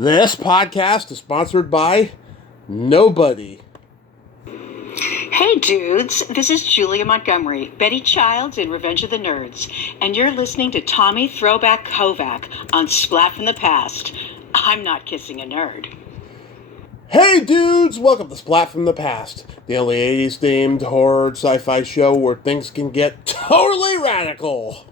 This podcast is sponsored by nobody. Hey dudes, this is Julia Montgomery, Betty Childs in Revenge of the Nerds, and you're listening to Tommy Throwback Kovac on Splat from the Past. I'm not kissing a nerd. Hey dudes, welcome to Splat from the Past, the only 80s themed horror sci-fi show where things can get totally radical.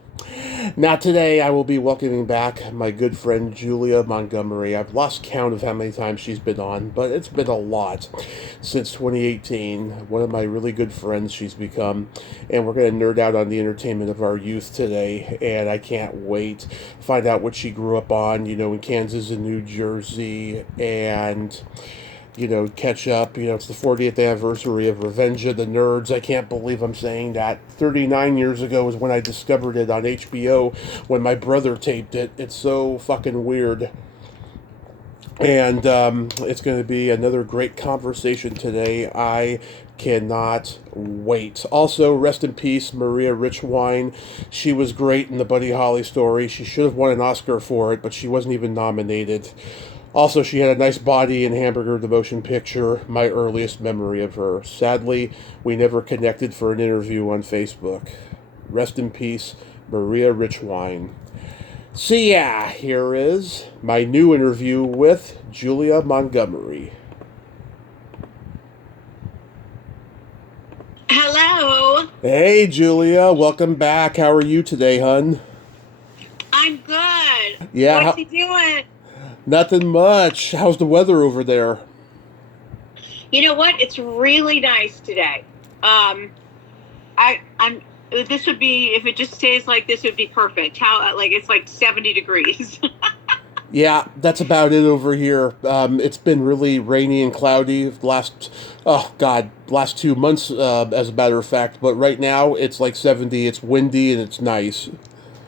Now today I will be welcoming back my good friend Julia Montgomery. I've lost count of how many times she's been on, but it's been a lot since 2018. One of my really good friends she's become, and we're going to nerd out on the entertainment of our youth today, and I can't wait to find out what she grew up on, in Kansas and New Jersey, and catch up. It's the 40th anniversary of Revenge of the Nerds. I can't believe I'm saying that. 39 years ago is when I discovered it on HBO when my brother taped it. It's so fucking weird. And it's going to be another great conversation today. I cannot wait. Also, rest in peace, Maria Richwine. She was great in the Buddy Holly story. She should have won an Oscar for it, but she wasn't even nominated. Also, she had a nice body in Hamburger the Motion Picture, my earliest memory of her. Sadly, we never connected for an interview on Facebook. Rest in peace, Maria Richwine. So yeah, here is my new interview with Julia Montgomery. Hello. Hey, Julia. Welcome back. How are you today, hun? I'm good. Yeah. What's he doing? Nothing much. How's the weather over there? You know what? It's really nice today. This would be, if it just stays like this, it would be perfect. It's like 70 degrees. Yeah, that's about it over here. It's been really rainy and cloudy last 2 months, as a matter of fact. But right now, it's like 70. It's windy and it's nice.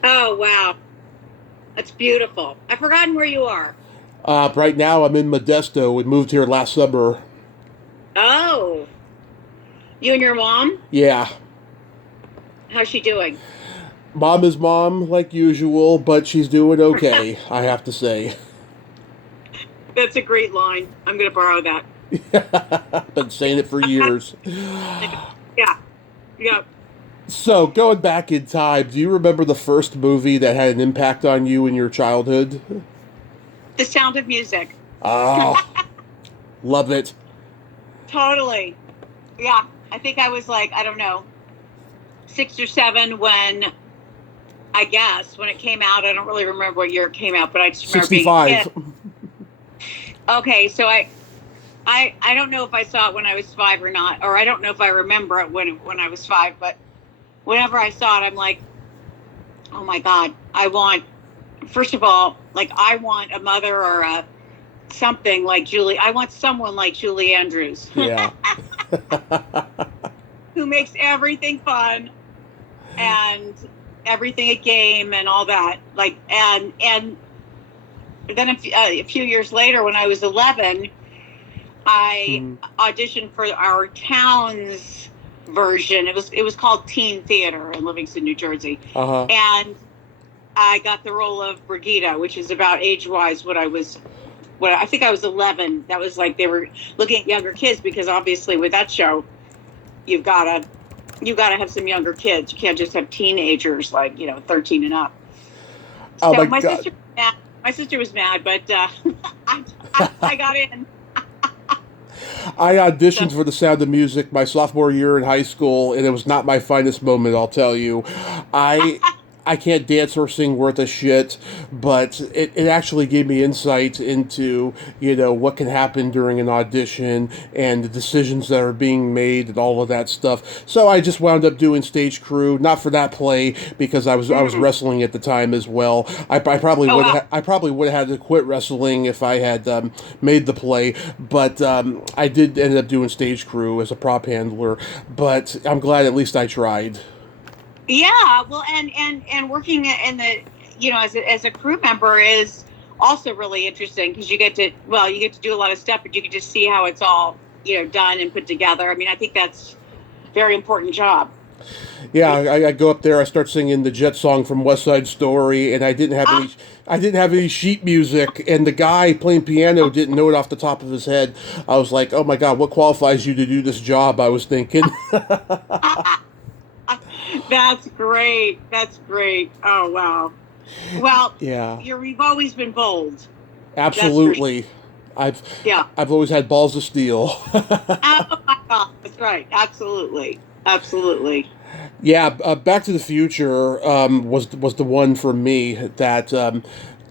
Oh, wow. That's beautiful. I've forgotten where you are. Right now, I'm in Modesto. We moved here last summer. Oh. You and your mom? Yeah. How's she doing? Mom is mom, like usual, but she's doing okay, I have to say. That's a great line. I'm going to borrow that. Been saying it for years. Yeah. So, going back in time, do you remember the first movie that had an impact on you in your childhood? The Sound of Music. Oh, love it. Totally. Yeah. I think I was like, I don't know, 6 or 7 when it came out. I don't really remember what year it came out, but I just remember 65. Okay, so I don't know if I saw it when I was 5 or not, or I don't know if I remember it when I was 5, but whenever I saw it, I'm like, oh my God, I want a mother or something like Julie. I want someone like Julie Andrews. Yeah. Who makes everything fun and everything a game and all that. And then a few years later, when I was 11, I auditioned for our town's version. It was called Teen Theater in Livingston, New Jersey. Uh-huh. And I got the role of Brigida, which is about age-wise what I think I was 11. That was like they were looking at younger kids because obviously with that show, you gotta have some younger kids. You can't just have teenagers 13 and up. Oh so my God. My sister was mad, but I got in. I auditioned for The Sound of Music my sophomore year in high school, and it was not my finest moment, I'll tell you. I can't dance or sing worth a shit, but it actually gave me insight into, what can happen during an audition and the decisions that are being made and all of that stuff. So I just wound up doing stage crew, not for that play because I was wrestling at the time as well. I probably would have had to quit wrestling if I had made the play, but I did end up doing stage crew as a prop handler, but I'm glad at least I tried. Yeah, well, and working in the, as a crew member is also really interesting because you get to do a lot of stuff, but you can just see how it's all, done and put together. I mean, I think that's a very important job. Yeah, I go up there. I start singing the Jet song from West Side Story, and Ah, I didn't have any sheet music, and the guy playing piano didn't know it off the top of his head. I was like, "Oh my God, what qualifies you to do this job?" I was thinking. that's great. That's great. Oh wow. Well, Yeah, you've always been bold. That's for sure. absolutely. I've Yeah. I've always had balls of steel. Oh my God. That's right. Absolutely. Absolutely. Yeah, Back to the Future was the one for me that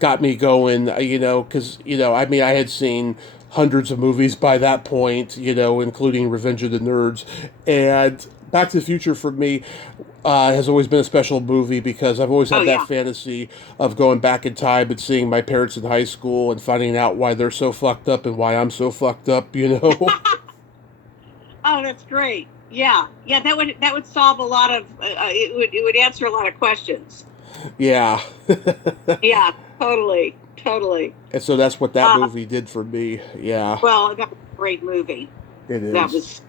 got me going. Because I mean, I had seen hundreds of movies by that point. Including Revenge of the Nerds, and Back to the Future for me has always been a special movie because I've always Oh had that yeah. fantasy of going back in time and seeing my parents in high school and finding out why they're so fucked up and why I'm so fucked up. Oh, that's great. Yeah. Yeah. That would solve a lot of. It would answer a lot of questions. Yeah. Yeah. Totally. Totally. And so that's what that Uh, movie did for me. Yeah, well, that was a great movie. it That is. was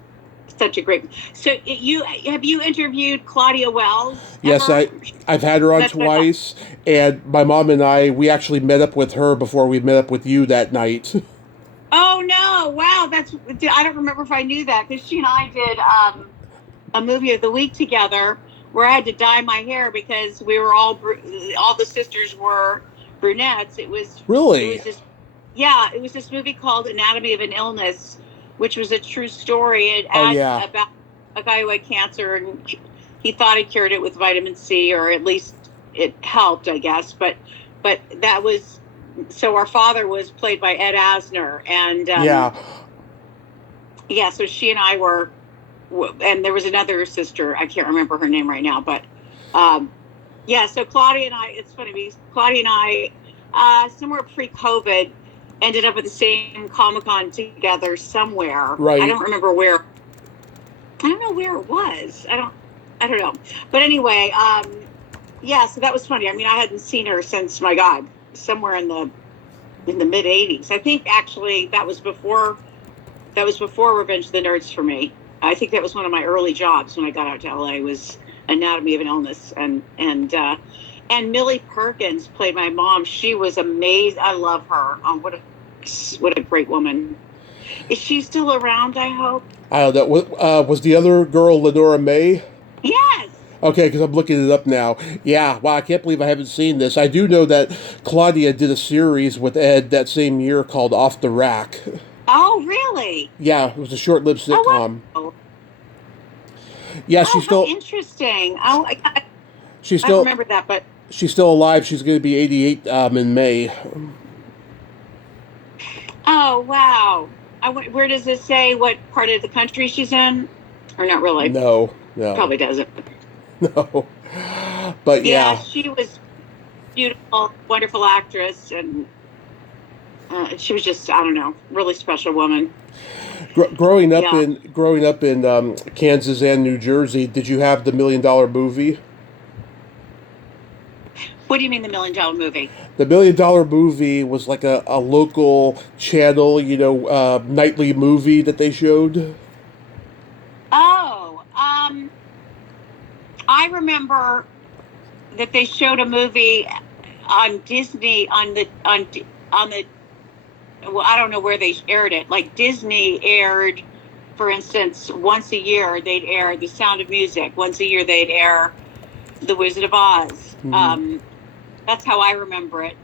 such a great. So you have you interviewed Claudia Wells Yes, ever? I've had her on That's what I thought. twice, and my mom and we actually met up with her before we met up with you that night. Oh no! Wow, that's I don't remember if I knew that because she and I did a movie of the week together where I had to dye my hair because we were all the sisters were brunettes. It was Really? this yeah, it was this movie called Anatomy of an Illness, which was a true story. Oh yeah, About a guy who had cancer and he thought he cured it with vitamin C, or at least it helped, I guess. But that was so our father was played by Ed Asner, and yeah. yeah, so she and I were, and there was another sister. I can't remember her name right now, but um, yeah. So Claudia and I. It's funny because Claudia and I, somewhere pre-COVID, ended up at the same Comic Con together somewhere. I Right. don't remember where. I don't know where it was. I don't know. But anyway, yeah. So that was funny. I mean, I hadn't seen her since my God, somewhere in the mid '80s. I think actually that was before Revenge of the Nerds for me. I think that was one of my early jobs when I got out to LA was Anatomy of an Illness, and Millie Perkins played my mom. She was amazing. I love her. What a great woman. Is she still around? I hope. I don't know. Was the other girl Lenora May? Yes. Okay, because I'm looking it up now. Yeah, wow, I can't believe I haven't seen this. I do know that Claudia did a series with Ed that same year called Off the Rack. Oh, really? Yeah, it was a short-lived Oh, sitcom. wow. Yeah, Oh, how interesting. Oh, she's I don't still remember that, but she's still alive. She's going to be 88 in May. oh, wow. Where does it say what part of the country she's in? Or not really? No, no, Probably doesn't. no. But Yeah, yeah, she was beautiful, wonderful actress, and she was just, I don't know, really special woman. Yeah. growing up in Kansas and New Jersey, did you have the $1 Million Movie? What do you mean the $1 Million Movie? The $1 Million Movie was like a local channel, nightly movie that they showed. Oh, I remember that they showed a movie on Disney on the well, I don't know where they aired it. Like Disney aired, for instance, once a year they'd air The Sound of Music. Once a year they'd air The Wizard of Oz. Hmm. That's how I remember it.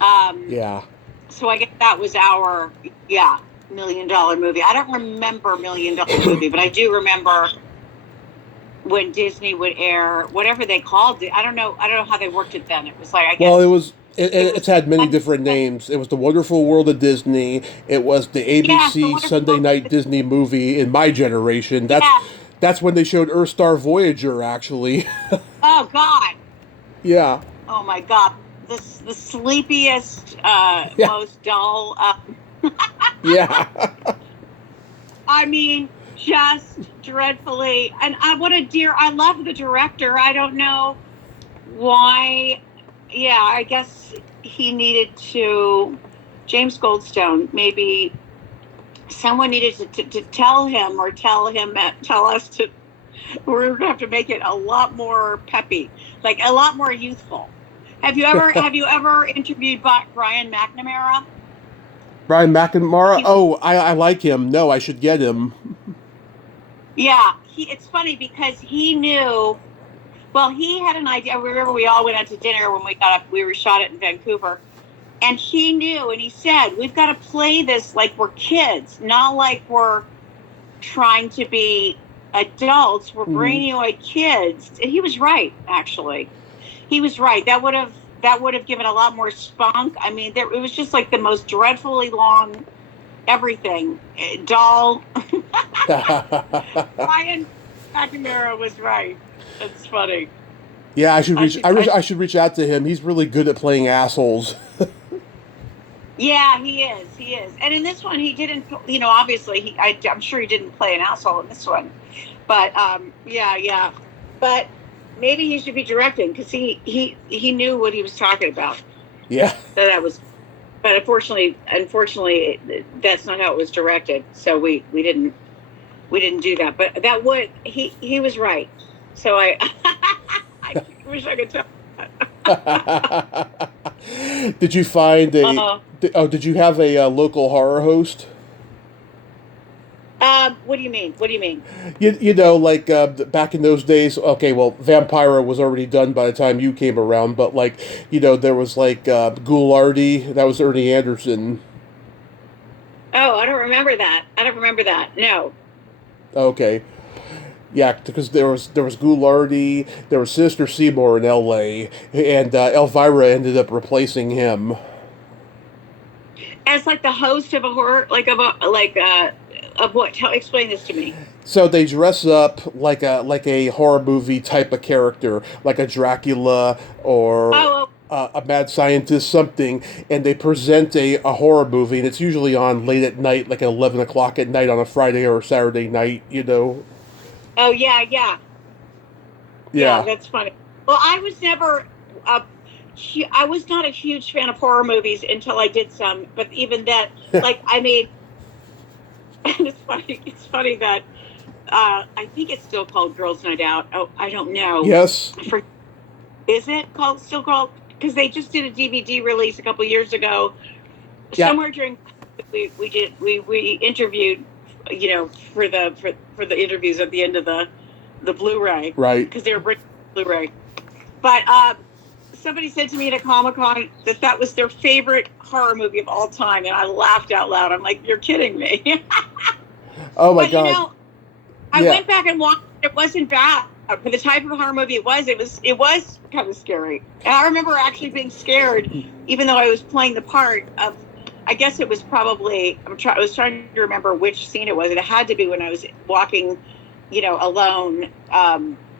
Um, Yeah. so I guess that was our $1 Million Movie. I don't remember $1 Million Movie, but I do remember when Disney would air whatever they called it. I don't know. I don't know how they worked it then. It was like I Well, guess it it's was had many different names. It was The Wonderful World of Disney. It was the yeah. So ABC Sunday wonderful. Night Disney Movie in my generation. Yeah. That's when they showed Earthstar Voyager, actually. Oh God. Yeah. Oh my God. The sleepiest, Yeah. most dull. Yeah. I mean, just dreadfully. And what a dear. I love the director. I don't know why. Yeah, I guess he needed to. James Goldstone, maybe someone needed to tell him or tell us We're going to have to make it a lot more peppy, like a lot more youthful. Have you ever interviewed Brian McNamara? Brian McNamara? Oh, I like him. No, I should get him. Yeah, it's funny because he knew. Well, he had an idea. I remember we all went out to dinner when we got up. We were shot in Vancouver, and he knew, and he said, "We've got to play this like we're kids, not like we're trying to be adults. We're bringing you like kids." And he was right. Actually, he was right. That would have given a lot more spunk. I mean, it was just like the most dreadfully long everything. Dull. Brian McNamara was right. That's funny. Yeah, I should reach out to him. He's really good at playing assholes. Yeah, he is. And in this one, he didn't. Obviously, I'm sure he didn't play an asshole in this one. But yeah. But maybe he should be directing because he knew what he was talking about. Yeah. That was. But unfortunately, that's not how it was directed. So we didn't do that. But that would he was right. So I wish I could tell. Did you find did you have a local horror host? What do you mean? What do you mean? You know, like back in those days. Okay, well, Vampira was already done by the time you came around, but like, there was like Ghoulardi. That was Ernie Anderson. Oh, I don't remember that. No. Okay. Yeah, because there was Ghoulardi, there was Sister Seymour in L.A., and Elvira ended up replacing him as like the host of a horror, of what? Explain this to me. So they dress up like a horror movie type of character, like a Dracula or a mad scientist, something, and they present a horror movie, and it's usually on late at night, like at 11 o'clock at night on a Friday or Saturday night, Oh, yeah. Yeah, that's funny. Well, I was never, I was not a huge fan of horror movies until I did some, but even that, and it's funny that, I think it's still called Girls Night Out. Oh, I don't know. Yes. Is it still called? Because they just did a DVD release a couple years ago. Yeah. Somewhere during, we interviewed, for the interviews at the end of the Blu-ray, right? Because they were bringing Blu-ray. But somebody said to me at a Comic-Con that was their favorite horror movie of all time, and I laughed out loud. I'm like, "You're kidding me!" Oh my God! I went back and watched. It wasn't bad for the type of horror movie it was. It was kind of scary, and I remember actually being scared, even though I was playing the part of. I guess it was probably. I was trying to remember which scene it was. It had to be when I was walking, alone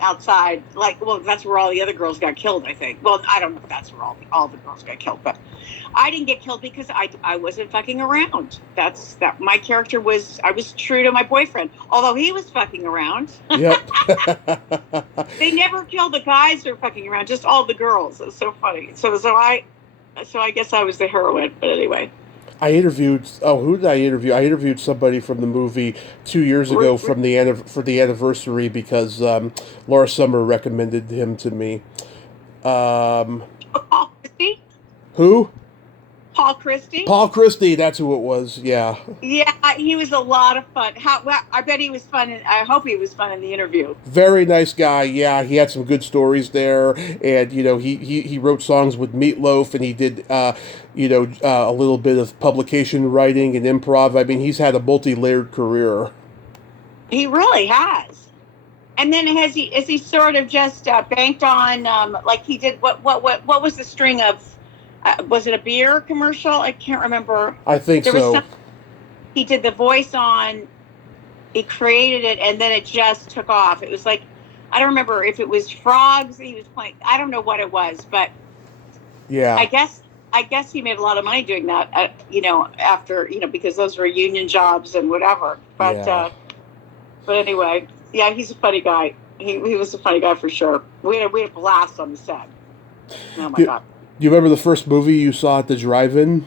outside. That's where all the other girls got killed. I think. Well, I don't know if that's where all the girls got killed, but I didn't get killed because I wasn't fucking around. That's that. My character was. I was true to my boyfriend, although he was fucking around. Yep. They never killed the guys who were fucking around. Just all the girls. It was so funny. So I guess I was the heroine. But anyway. I interviewed. Oh, who did I interview? I interviewed somebody from the movie 2 years ago for the anniversary because Laura Summer recommended him to me. Paul Christie? Who? Paul Christie? Paul Christie, that's who it was, yeah. Yeah, he was a lot of fun. I bet he was fun, and I hope he was fun in the interview. Very nice guy, yeah. He had some good stories there, and, he wrote songs with Meatloaf, and he did, a little bit of publication writing and improv. I mean, he's had a multi-layered career. He really has. And then is he sort of just banked on, like he did, what was the string of, was it a beer commercial? I can't remember. I think so. He did the voice on, he created it, and then it just took off. It was like, I don't remember if it was frogs he was playing. I don't know what it was, but yeah, I guess he made a lot of money doing that, after, because those were union jobs and whatever. But, yeah. But anyway, yeah, he's a funny guy. He was a funny guy for sure. We had a blast on the set. Oh my God. Do you remember the first movie you saw at the drive-in?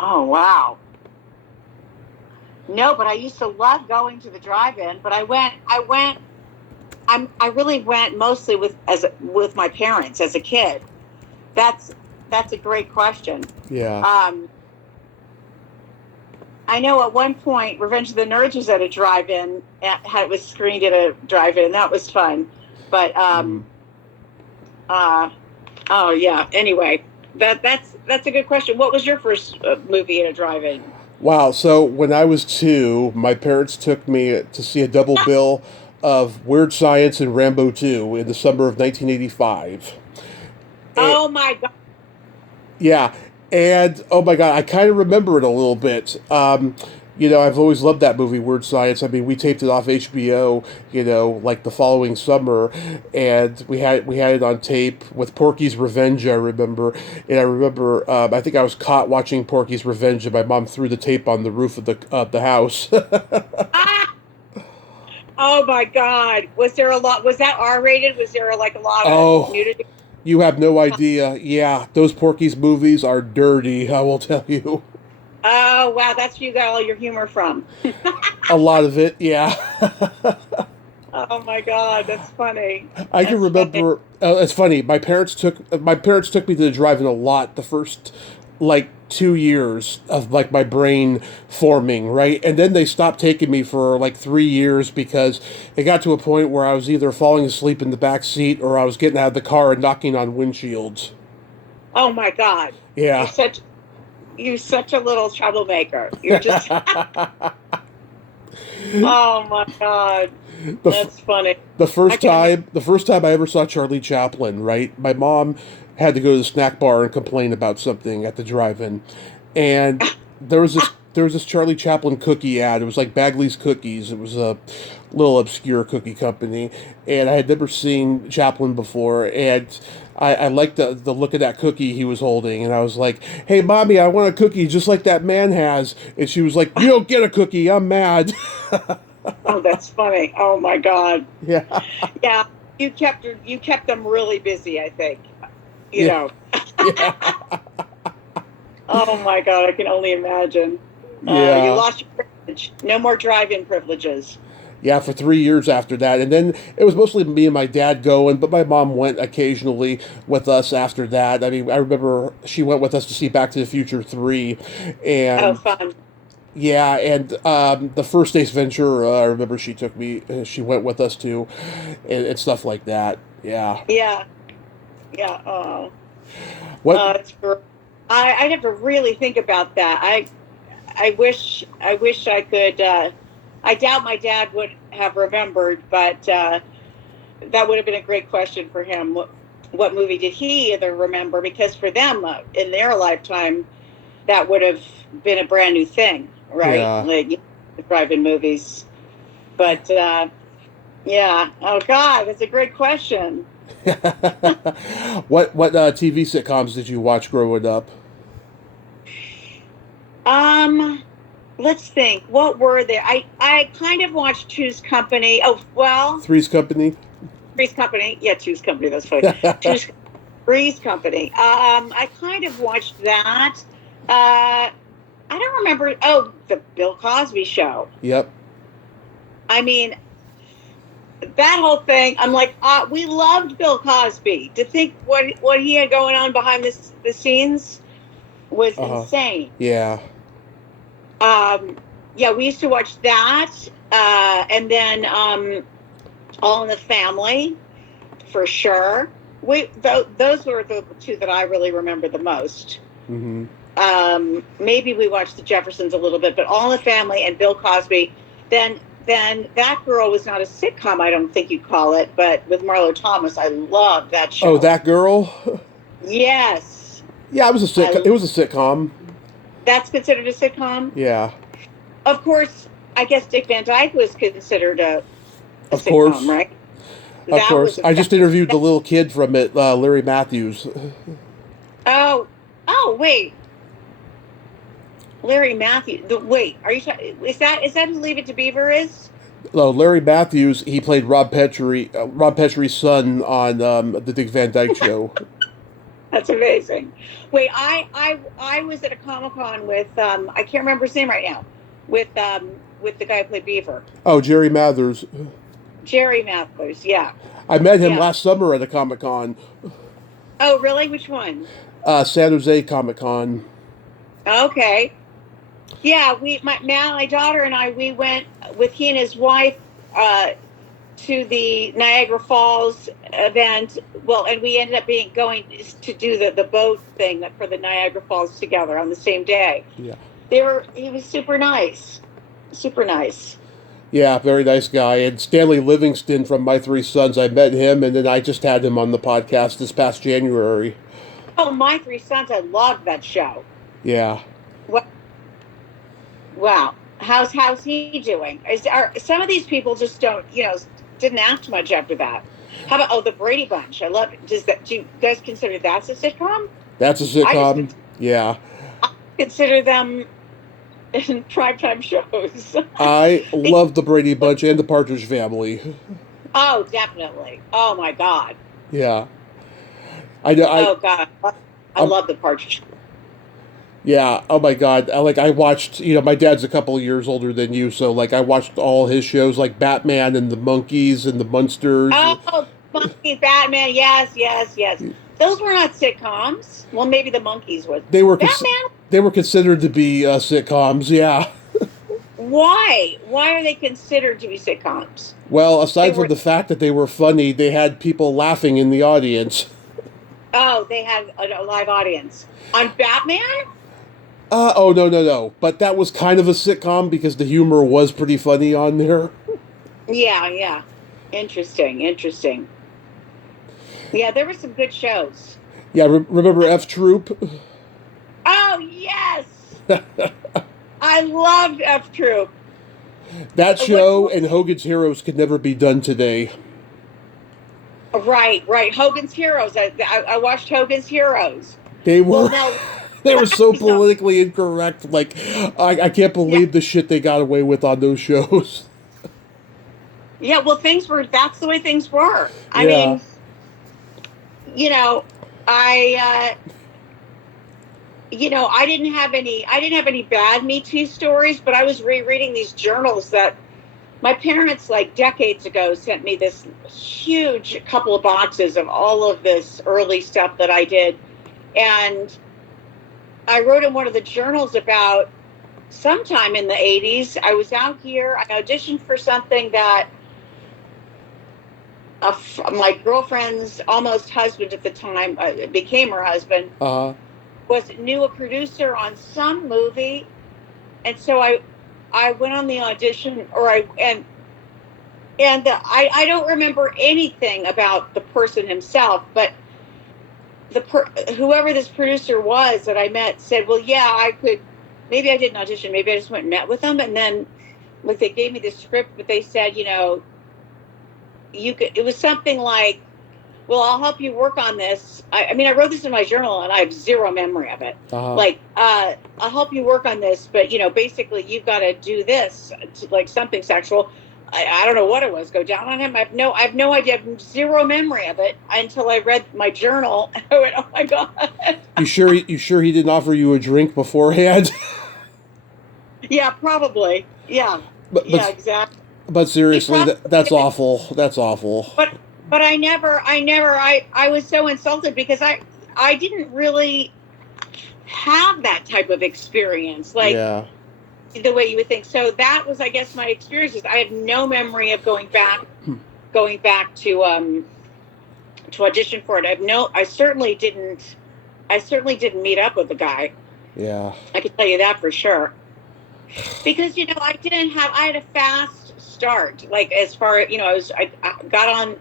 Oh, wow. No, but I used to love going to the drive-in. But I really went mostly with my parents as a kid. That's a great question. Yeah. I know at one point Revenge of the Nerds was at a drive-in. It was screened at a drive-in. That was fun. But oh yeah. Anyway, that's a good question. What was your first movie at a drive-in? Wow. So when I was 2, my parents took me to see a double bill of Weird Science and Rambo 2 in the summer of 1985. Oh my God. Yeah, and oh my god, I kind of remember it a little bit. I've always loved that movie, Weird Science. I mean, we taped it off HBO, like the following summer, and we had it on tape with Porky's Revenge. I remember, and I remember, I think I was caught watching Porky's Revenge, and my mom threw the tape on the roof of the house. Ah! Oh my God. Was that R-rated? Was there like a lot of Oh, nudity? you have no idea. Yeah, those Porky's movies are dirty. I will tell you. Oh wow, that's where you got all your humor from. A lot of it, yeah. Oh my God, that's funny. I can That's funny. remember. It's funny. My parents took me to the drive-in a lot. The first like 2 years of like my brain forming, right, and then they stopped taking me for like 3 years because it got to a point where I was either falling asleep in the back seat or I was getting out of the car and knocking on windshields. Oh my God, you're Yeah. such you're such a little troublemaker. You're just oh my God, the f- that's funny. the I first can imagine. time the first time I ever saw Charlie Chaplin, right? My mom had to go to the snack bar and complain about something at the drive-in, and there was this Charlie Chaplin cookie ad. It was like Bagley's Cookies. It was a little obscure cookie company, and I had never seen Chaplin before, and I liked the look of that cookie he was holding, and I was like, "Hey, mommy, I want a cookie just like that man has," and she was like, "You don't get a cookie. I'm mad." Oh, that's funny. Oh my God. Yeah, Yeah, you kept them really busy. I think. You yeah, know. yeah, Oh my God, I can only imagine. You yeah. lost your privilege. No more drive-in privileges. Yeah, for 3 years after that. And then it was mostly me and my dad going, but my mom went occasionally with us after that. I mean, I remember she went with us to see Back to the Future 3. Oh, And fun. yeah, and the first Ace Ventura, I remember she went with us to, and stuff like that. Yeah. Yeah, yeah. Oh, What? it's great. I'd have to really think about that. I wish I could. I doubt my dad would have remembered, but that would have been a great question for him. What movie did he either remember? Because for them, in their lifetime, that would have been a brand new thing, right? Yeah. Like the drive-in movies. But yeah. Oh God, that's a great question. What TV sitcoms did you watch growing up? Um, let's think. What were there? I kind of watched Two's Company. Oh well, Three's Company? Three's Company. Yeah, Two's Company. That's funny. Two's Three's Company. I kind of watched that. I don't remember. Oh, the Bill Cosby Show. Yep. I mean, that whole thing. I'm like, we loved Bill Cosby. To think what he had going on behind the scenes was Uh-huh. insane. Yeah. Yeah, we used to watch that, and then All in the Family, for sure. Those were the two that I really remember the most. Mm-hmm. Maybe we watched The Jeffersons a little bit, but All in the Family and Bill Cosby. Then That Girl was not a sitcom, I don't think you'd call it, but with Marlo Thomas, I loved that Oh, show. That Girl? Yes, Yeah, it was it was a sitcom. that's considered a sitcom. Yeah. Of course, I guess Dick Van Dyke was considered a Of sitcom, course. right? Of That course. was a I just interviewed the little kid from it, Larry Matthews. oh wait, Larry Matthews. Wait, are you? Is that who Leave It to Beaver is? Larry Matthews, he played Rob Petrie's son on the Dick Van Dyke Show. That's amazing. Wait, I was at a Comic-Con with I can't remember his name right now. with the guy who played Beaver. Oh, Jerry Mathers. Jerry Mathers, yeah. I met him Yeah. last summer at a Comic-Con. Oh, really? Which one? San Jose Comic-Con. Okay. Yeah, my daughter and I, we went with he and his wife to the Niagara Falls event. Well, and we ended up going to do the boat thing for the Niagara Falls together on the same day. Yeah. He was super nice. Super nice. Yeah, very nice guy. And Stanley Livingston from My Three Sons, I met him, and then I just had him on the podcast this past January. Oh, My Three Sons, I loved that show. Yeah. Wow. How's he doing? Some of these people just don't, didn't act much after that. How about the Brady Bunch? I love it. Do you guys consider that's a sitcom? That's a sitcom. Yeah. I consider them in primetime shows. I love the Brady Bunch and the Partridge Family. Oh, definitely. Oh my God. Yeah. Oh God. I love the Partridge. Yeah, oh my God. I watched, my dad's a couple of years older than you, so I watched all his shows like Batman and the Monkees and the Munsters. Oh, Monkees, Batman, yes. Those were not sitcoms. Well, maybe the Monkees was. They were Batman? They were considered to be sitcoms, yeah. Why? Why are they considered to be sitcoms? Well, aside from the fact that they were funny, they had people laughing in the audience. Oh, they had a live audience. On Batman? Oh, no. But that was kind of a sitcom because the humor was pretty funny on there. Yeah. Interesting. Yeah, there were some good shows. Yeah, remember F Troop? Oh, yes! I loved F Troop. That show and Hogan's Heroes could never be done today. Right. Hogan's Heroes. I watched Hogan's Heroes. They were... Well, no. They were so politically incorrect. I can't believe the shit they got away with on those shows. Yeah, well, that's the way things were. I mean, I didn't have any bad Me Too stories, but I was rereading these journals that my parents, decades ago, sent me this huge couple of boxes of all of this early stuff that I did. And I wrote in one of the journals about sometime in the 80s, I was out here, I auditioned for something that my girlfriend's almost husband at the time, became her husband, knew a producer on some movie. And so I went on the audition, I don't remember anything about the person himself, but whoever this producer was that I met said, well, yeah, I could, maybe I didn't audition, maybe I just went and met with them. And then they gave me the script, but they said, it was something like, well, I'll help you work on this. I wrote this in my journal and I have zero memory of it. I'll help you work on this, but basically you've got to do this, something sexual. I don't know what it was. Go down on him. I have no idea. I have zero memory of it until I read my journal. I went, oh my God. You sure he didn't offer you a drink beforehand? Yeah, probably. Yeah. Yeah, exactly. But seriously, that's awful. That's awful. But I was so insulted because I didn't really have that type of experience. The way you would think. So that was, I guess, my experiences. I have no memory of going back to audition for it. I certainly didn't meet up with the guy. Yeah. I can tell you that for sure. Because, I had a fast start. As far as, I got on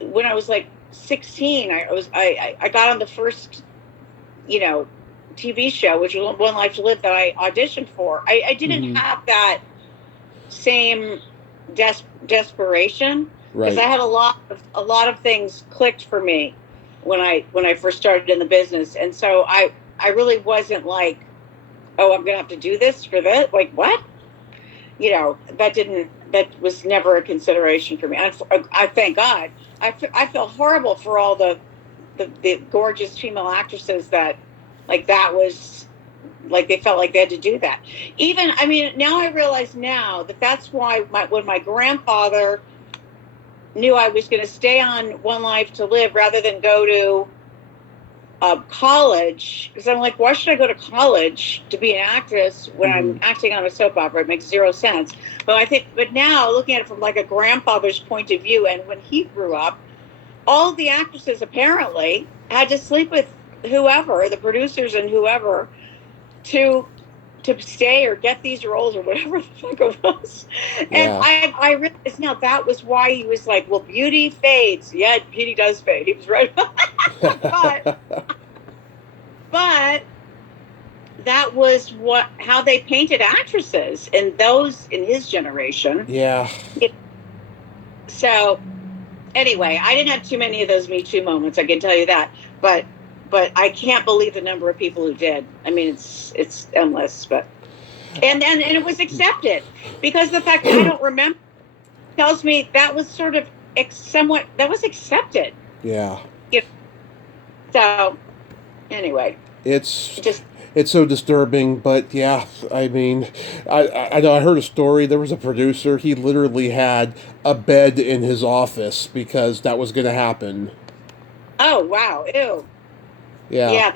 when I was 16, I got on the first, TV show, which was One Life to Live, that I auditioned for. I didn't have that same desperation because I had a lot of things clicked for me when I first started in the business, and so I really wasn't oh, I'm gonna have to do this for this. What? That was never a consideration for me. I thank God. I feel horrible for all the gorgeous female actresses that. That was like they felt like they had to do that. Even, I mean, now I realize now that that's why when my grandfather knew I was going to stay on One Life to Live rather than go to college, because I'm like, why should I go to college to be an actress when I'm acting on a soap opera? It makes zero sense. But now looking at it from like a grandfather's point of view, and when he grew up, all the actresses apparently had to sleep with whoever, the producers and whoever, to stay or get these roles or whatever the fuck it was. And I realized now that was why he was like, well, beauty fades. Yeah, beauty does fade. He was right. but that was how they painted actresses in his generation. Yeah. So anyway, I didn't have too many of those Me Too moments, I can tell you that. But I can't believe the number of people who did. I mean, it's endless. But and it was accepted, because the fact that I don't remember tells me that was sort of somewhat that was accepted. Yeah. So anyway, it's so disturbing, but yeah, I mean, I know I heard a story. There was a producer. He literally had a bed in his office because that was going to happen. Oh wow! Ew. Yeah. Yeah,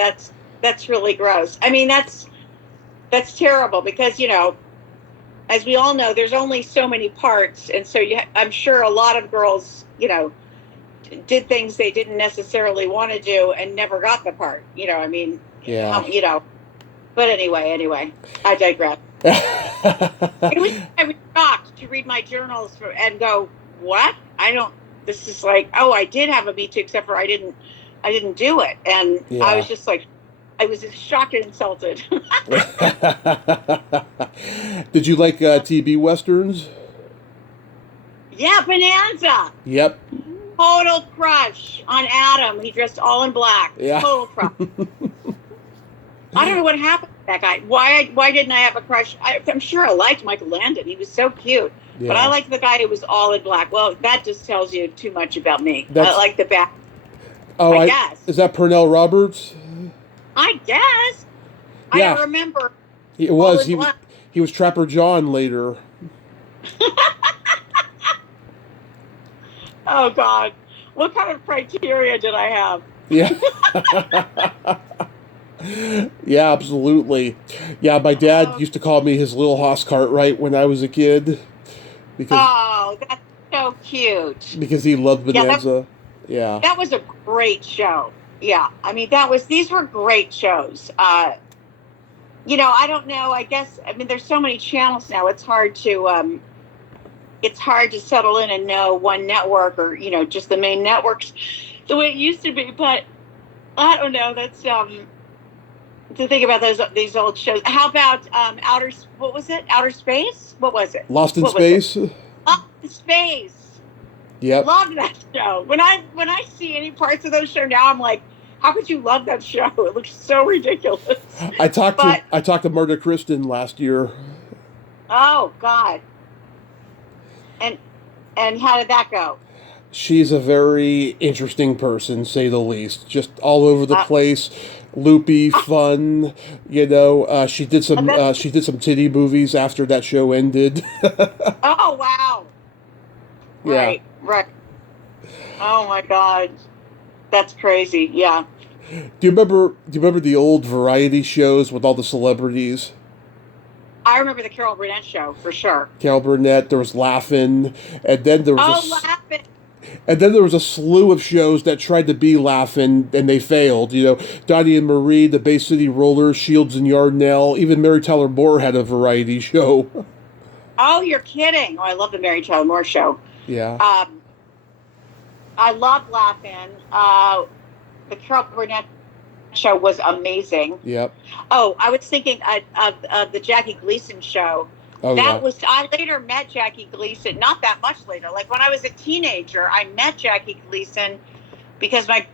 that's really gross. I mean, that's terrible, because as we all know, there's only so many parts, and so I'm sure a lot of girls, did things they didn't necessarily want to do and never got the part. I mean, yeah. But anyway, I digress. I was shocked to read my journals and go, what? This is like, oh, I did have a Me Too, except for I didn't do it. And I was just like, I was shocked and insulted. Did you like TV Westerns? Yeah, Bonanza. Yep. Total crush on Adam. He dressed all in black. Yeah. Total crush. I don't know what happened to that guy. Why didn't I have a crush? I'm sure I liked Michael Landon. He was so cute. Yeah. But I liked the guy who was all in black. Well, that just tells you too much about me. I like the back. Oh, I guess. Is that Pernell Roberts? I guess. Yeah. I don't remember. It was. He was Trapper John later. Oh, God. What kind of criteria did I have? Yeah. Yeah, absolutely. Yeah, my dad used to call me his little Hoss Cartwright when I was a kid. Oh, that's so cute. Because he loved Bonanza. Yeah. That was a great show. Yeah. I mean, these were great shows. I don't know. I guess, there's so many channels now. It's hard to settle in and know one network or, just the main networks the way it used to be. But I don't know. That's, to think about these old shows. How about Outer Space? What was it? Lost in Space? Lost in Space. Yep. Love that show. When I see any parts of those show now, I'm like, how could you love that show? It looks so ridiculous. I talked to Marta Kristen last year. Oh God. And how did that go? She's a very interesting person, say the least. Just all over the place, loopy, fun. She did some titty movies after that show ended. Oh wow! Yeah. Right. Oh my God, that's crazy. Yeah. Do you remember the old variety shows with all the celebrities? I remember the Carol Burnett show for sure. Carol Burnett. There was Laugh-In, and then there was Laugh-In. And then there was a slew of shows that tried to be Laugh-In, and they failed. Donnie and Marie, the Bay City Rollers, Shields and Yardnell. Even Mary Tyler Moore had a variety show. Oh, you're kidding! Oh, I love the Mary Tyler Moore show. Yeah. I love Laugh-In. The Carol Burnett show was amazing. Yep. Oh, I was thinking of the Jackie Gleason show. Oh, I later met Jackie Gleason, not that much later. Like when I was a teenager, I met Jackie Gleason because my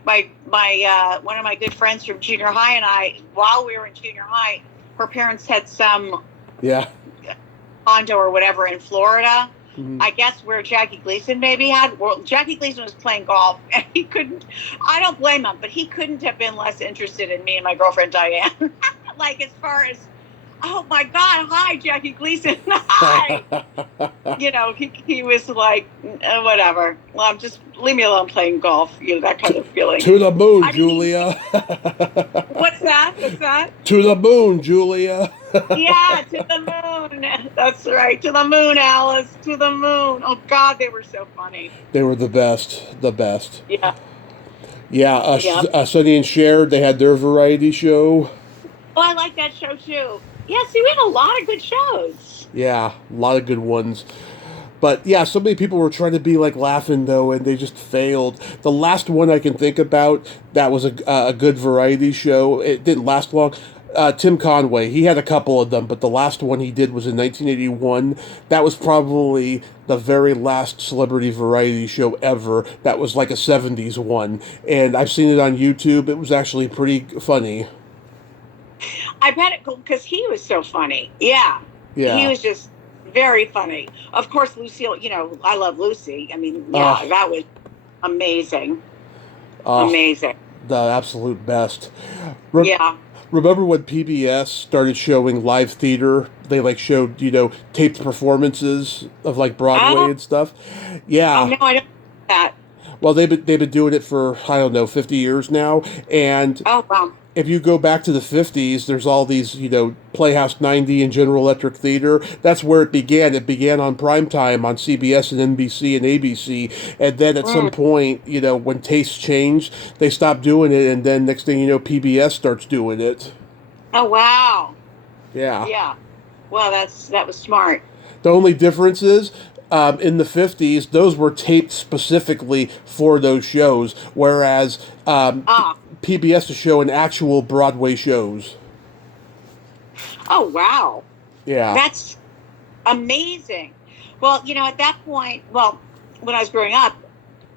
one of my good friends from junior high and I, while we were in junior high, her parents had some condo or whatever in Florida. Mm-hmm. I guess where Jackie Gleason maybe had. Well, Jackie Gleason was playing golf, and he couldn't. I don't blame him, but he couldn't have been less interested in me and my girlfriend Diane. not like as far as, oh my God, hi, Jackie Gleason, hi. He was like, whatever. Well, just leave me alone playing golf. That kind of feeling. To the moon, Julia. What's that? What's that? To the moon, Julia. Yeah, to the moon. That's right. To the moon, Alice. To the moon. Oh, God, they were so funny. They were the best. The best. Yeah. Yeah, Sonny and Cher, they had their variety show. Oh, I like that show, too. Yeah, see, we had a lot of good shows. Yeah, a lot of good ones. But yeah, so many people were trying to be like Laughing, though, and they just failed. The last one I can think about that was a good variety show. It didn't last long. Tim Conway, he had a couple of them, but the last one he did was in 1981. That was probably the very last celebrity variety show ever. That was like a 70s one. And I've seen it on YouTube. It was actually pretty funny. I bet it, because he was so funny. Yeah. He was just very funny. Of course, Lucille, I love Lucy. I mean, that was amazing. Amazing. The absolute best. Yeah. Remember when PBS started showing live theater? They showed, taped performances of Broadway and stuff. Yeah. Oh, no, I don't know that. Well, they've been doing it for, I don't know, 50 years now. And wow. If you go back to the 50s, there's all these, Playhouse 90 and General Electric Theater. That's where it began. It began on primetime on CBS and NBC and ABC. And then at some point, when tastes changed, they stopped doing it. And then next thing you know, PBS starts doing it. Oh, wow. Yeah. Yeah. Well, that was smart. The only difference is, in the 50s, those were taped specifically for those shows, whereas PBS is showing actual Broadway shows. Oh, wow. Yeah. That's amazing. Well, at that point, when I was growing up,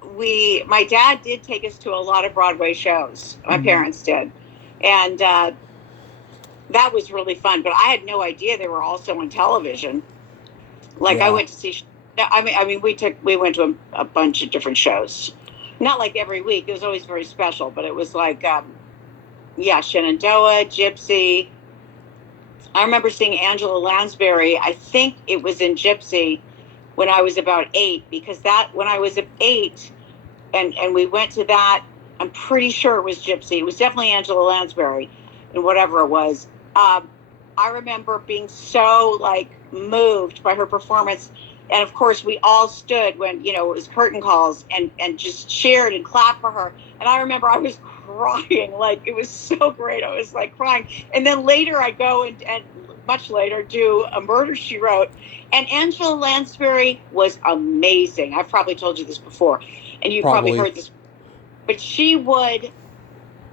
my dad did take us to a lot of Broadway shows. My parents did. And that was really fun. But I had no idea they were also on television. I went to see... we went to a bunch of different shows. Not like every week. It was always very special, but it was Shenandoah, Gypsy. I remember seeing Angela Lansbury. I think it was in Gypsy when I was about 8, because when I was 8 and we went to that, I'm pretty sure it was Gypsy. It was definitely Angela Lansbury and whatever it was. I remember being so moved by her performance. And of course, we all stood when, it was curtain calls and just cheered and clapped for her. And I remember I was crying, it was so great. I was crying. And then later I go and much later do A Murder, She Wrote. And Angela Lansbury was amazing. I've probably told you this before, and you've probably heard this. But she would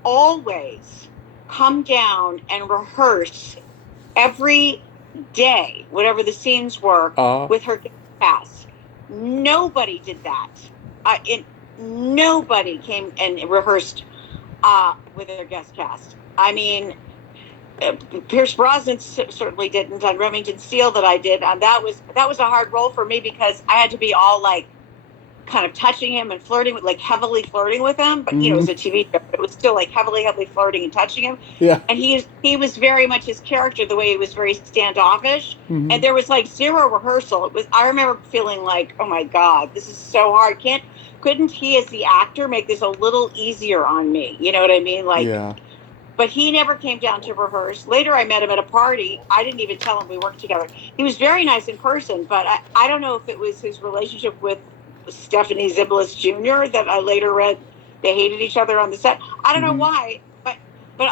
always come down and rehearse every day, whatever the scenes were, with her cast. Nobody did that. Nobody came and rehearsed with their guest cast. I mean, Pierce Brosnan certainly didn't. On Remington Steele that I did, and that was a hard role for me because I had to be all kind of touching him and flirting with, heavily flirting with him. But it was a TV show, but it was still heavily flirting and touching him. Yeah. And he was very much his character, the way he was very standoffish. Mm-hmm. And there was zero rehearsal. I remember feeling oh my God, this is so hard. Couldn't he, as the actor, make this a little easier on me? You know what I mean? Yeah. But he never came down to rehearse. Later, I met him at a party. I didn't even tell him we worked together. He was very nice in person, but I don't know if it was his relationship with Stephanie Ziblis Jr. that I later read they hated each other on the set. I don't know why, but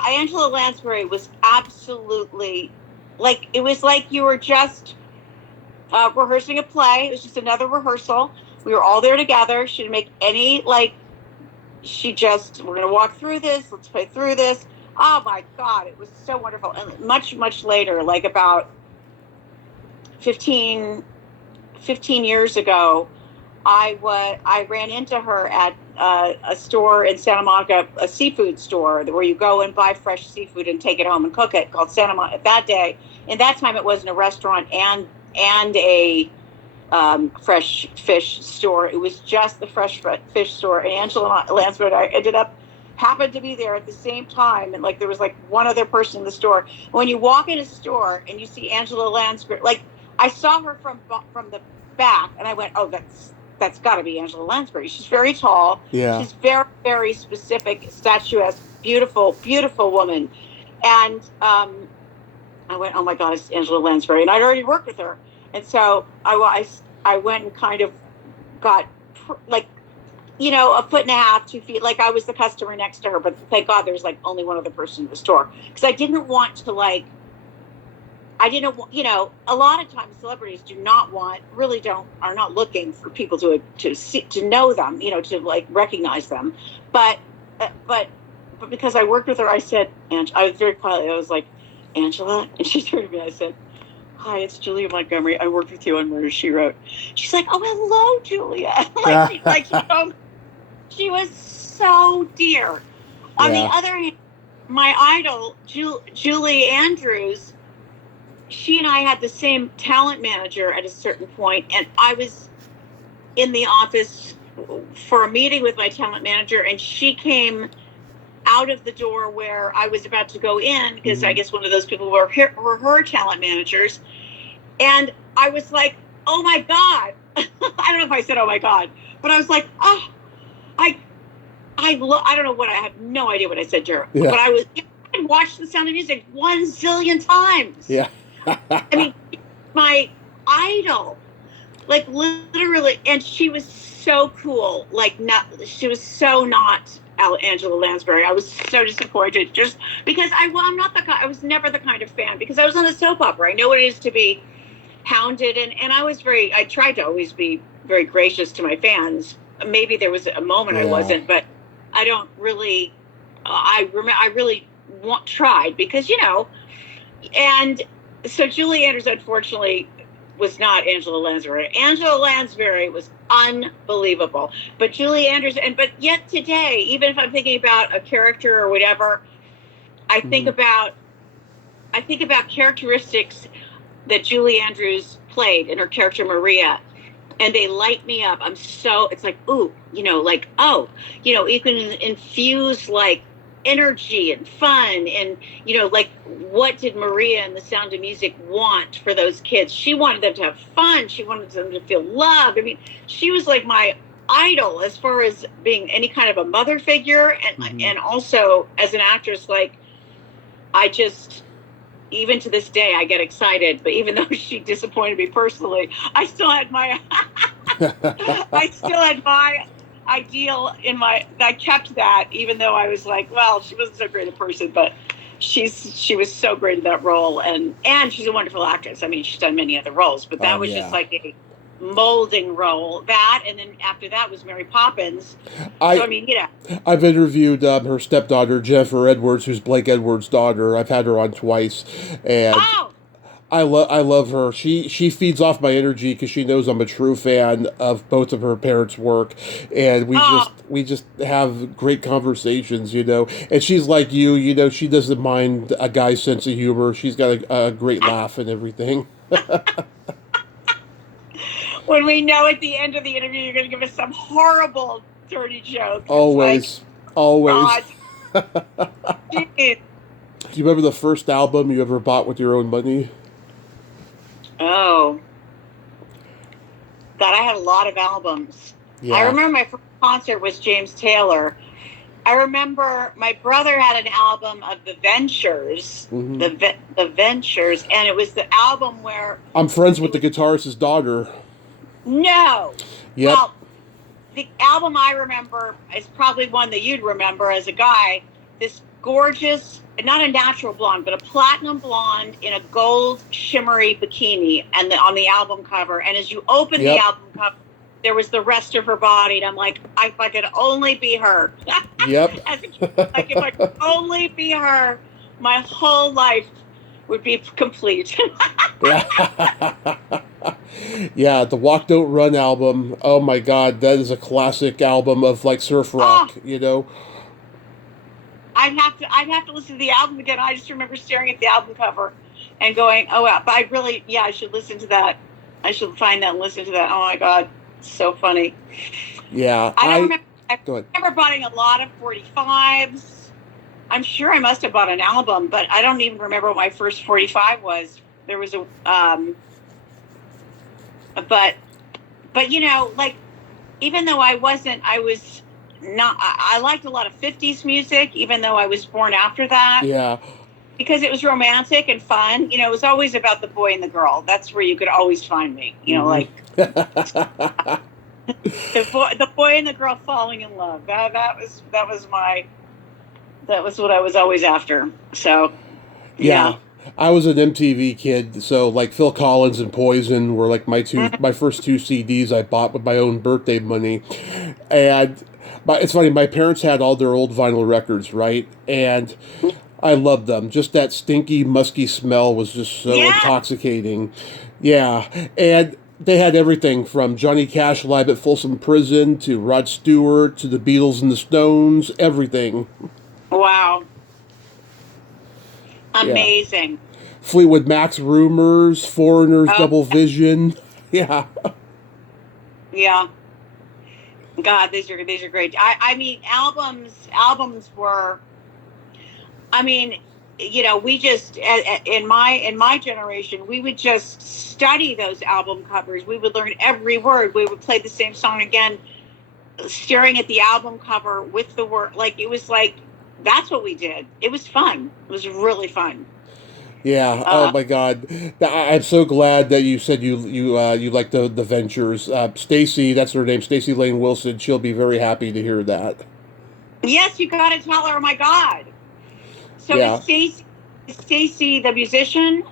Angela Lansbury was absolutely it was you were just rehearsing a play. It was just another rehearsal. We were all there together. She didn't make any we're going to walk through this. Let's play through this. Oh my God, it was so wonderful. And much, much later, about 15 years ago, I ran into her at a store in Santa Monica, a seafood store where you go and buy fresh seafood and take it home and cook it, called Santa Monica. In that time, it wasn't a restaurant and a fresh fish store. It was just the fresh fish store. And Angela Lansbury and I ended up happened to be there at the same time, and like there was like one other person in the store. When you walk in a store and you see Angela Lansbury, like I saw her from the back, and I went, oh, that's got to be Angela Lansbury. She's very tall. Yeah. She's very, very specific, statuesque, beautiful, beautiful woman. And I went, oh my God, it's Angela Lansbury, and I'd already worked with her, and so I went and kind of got like, you know, a foot and a half, 2 feet, like I was the customer next to her, but thank God there was like only one other person in the store, because I didn't want to like, you know, a lot of times celebrities are not looking for people to see, to know them, you know, to like recognize them, but because I worked with her, I said, and I was very quietly, I was like, Angela, and she turned to me, I said, hi, it's Julia Montgomery. I worked with you on Murder, She Wrote. She's like, oh, hello, Julia. She was so dear. On the other hand, my idol, Julie Andrews, she and I had the same talent manager at a certain point, and I was in the office for a meeting with my talent manager, and she came out of the door where I was about to go in, because I guess one of those people were her talent managers, and I was like, oh my God. I don't know if I said oh my God, but I was like, oh, I don't know what, I have no idea what I said to her, but I watched The Sound of Music 1 zillion times. Yeah. I mean, my idol, like literally, and she was so cool. Like, she was so not Angela Lansbury. I was so disappointed, just because I was never the kind of fan, because I was on a soap opera. I know what it is to be hounded, and I tried to always be very gracious to my fans. Maybe there was a moment I wasn't, but I don't really. I really tried, because, you know, and so Julie Andrews unfortunately was not Angela Lansbury. Angela Lansbury was unbelievable, but Julie Andrews, but yet today, even if I'm thinking about a character or whatever, I think about characteristics that Julie Andrews played in her character Maria, and they light me up. It's like, ooh, you know, like, oh, you know, you can infuse like energy and fun, and, you know, like, what did Maria in The Sound of Music want for those kids? She wanted them to have fun. She wanted them to feel loved. I mean, she was like my idol as far as being any kind of a mother figure, and also as an actress. Like, I just, even to this day, I get excited. But even though she disappointed me personally, I still had my ideal I kept that, even though I was like, well, she wasn't so great a person, but she was so great in that role, and she's a wonderful actress. I mean, she's done many other roles, but that was just like a molding role. That, and then after that was Mary Poppins. I mean, you know, I've interviewed her stepdaughter, Jennifer Edwards, who's Blake Edwards' daughter. I've had her on twice, and I love her. She feeds off my energy, because she knows I'm a true fan of both of her parents' work, and we just have great conversations, you know. And she's like you know, she doesn't mind a guy's sense of humor. She's got a great laugh and everything. When we know at the end of the interview you're going to give us some horrible, dirty joke. Always. God. Do you remember the first album you ever bought with your own money? Oh, God, I had a lot of albums. Yeah. I remember my first concert was James Taylor. I remember my brother had an album of The Ventures, the Ventures, and it was the album where... I'm friends with the guitarist's daughter. No. Yep. Well, the album I remember is probably one that you'd remember as a guy. This gorgeous, not a natural blonde, but a platinum blonde in a gold shimmery bikini, and on the album cover. And as you open the album cover, there was the rest of her body, and I'm like, if I could only be her. Yep. Like, if I could only be her, my whole life would be complete. Yeah, the Walk Don't Run album. Oh my God, that is a classic album of like surf rock, you know. I'd have to listen to the album again. I just remember staring at the album cover and going, oh wow. But I should listen to that. I should find that and listen to that. Oh my God, so funny. Yeah. I don't remember I Go ahead. remember buying a lot of 45s. I'm sure I must have bought an album, but I don't even remember what my first 45 was. There was a, but you know, like, even though I was not, I liked a lot of 50s music, even though I was born after that. Yeah. Because it was romantic and fun. You know, it was always about the boy and the girl. That's where you could always find me. You know, like the boy and the girl falling in love. That was what I was always after. So yeah. I was an MTV kid, so like Phil Collins and Poison were like my first two CDs I bought with my own birthday money. And it's funny, my parents had all their old vinyl records, right? And I loved them. Just that stinky, musky smell was just so intoxicating. Yeah. And they had everything from Johnny Cash live at Folsom Prison to Rod Stewart to the Beatles and the Stones, everything. Wow. Amazing. Yeah. Fleetwood Mac's Rumors, Foreigners, Double Vision. Yeah. Yeah. God, these are great. I mean, albums were, I mean, you know, we just, in my generation, we would just study those album covers. We would learn every word. We would play the same song again, staring at the album cover with the word. Like, it was like, that's what we did. It was fun. It was really fun. Yeah. Oh my God. I'm so glad that you said you like the Ventures. Stacy, that's her name, Stacy Lane Wilson. She'll be very happy to hear that. Yes, you got to tell her. Oh my God. So is Stacy the musician?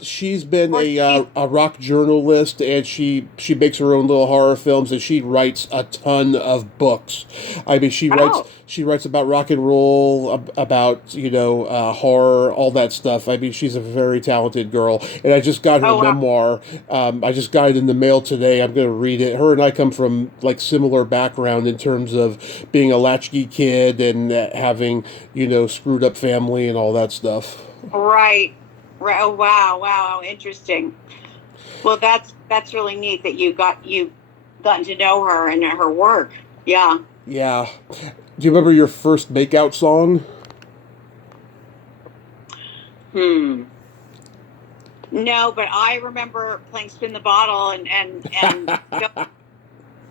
She's been a rock journalist, and she makes her own little horror films, and she writes a ton of books. I mean, she writes about rock and roll, about horror, all that stuff. I mean, she's a very talented girl, and I just got her memoir. I just got it in the mail today. I'm going to read it. Her and I come from like similar background in terms of being a latchkey kid and having screwed up family and all that stuff. Right. Oh, wow, interesting. Well, that's really neat that you've gotten to know her and her work. Yeah. Yeah. Do you remember your first makeout song? No, but I remember playing Spin the Bottle and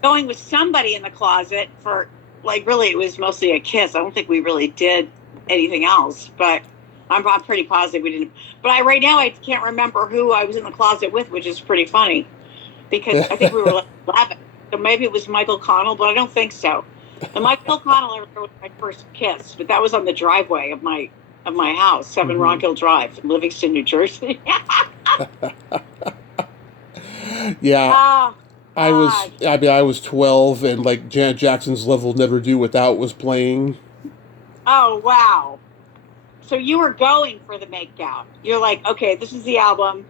going with somebody in the closet for, like, really it was mostly a kiss. I don't think we really did anything else, but I'm pretty positive we didn't. But right now I can't remember who I was in the closet with, which is pretty funny because I think we were like 11. So maybe it was Michael Connell, but I don't think so. And Michael Connell was my first kiss, but that was on the driveway of my house, 7 Rock Hill Drive in Livingston, New Jersey. Yeah. I was 12, and like Janet Jackson's Love Will Never Do Without was playing. Oh, wow. So you were going for the makeout. You're like, okay, this is the album.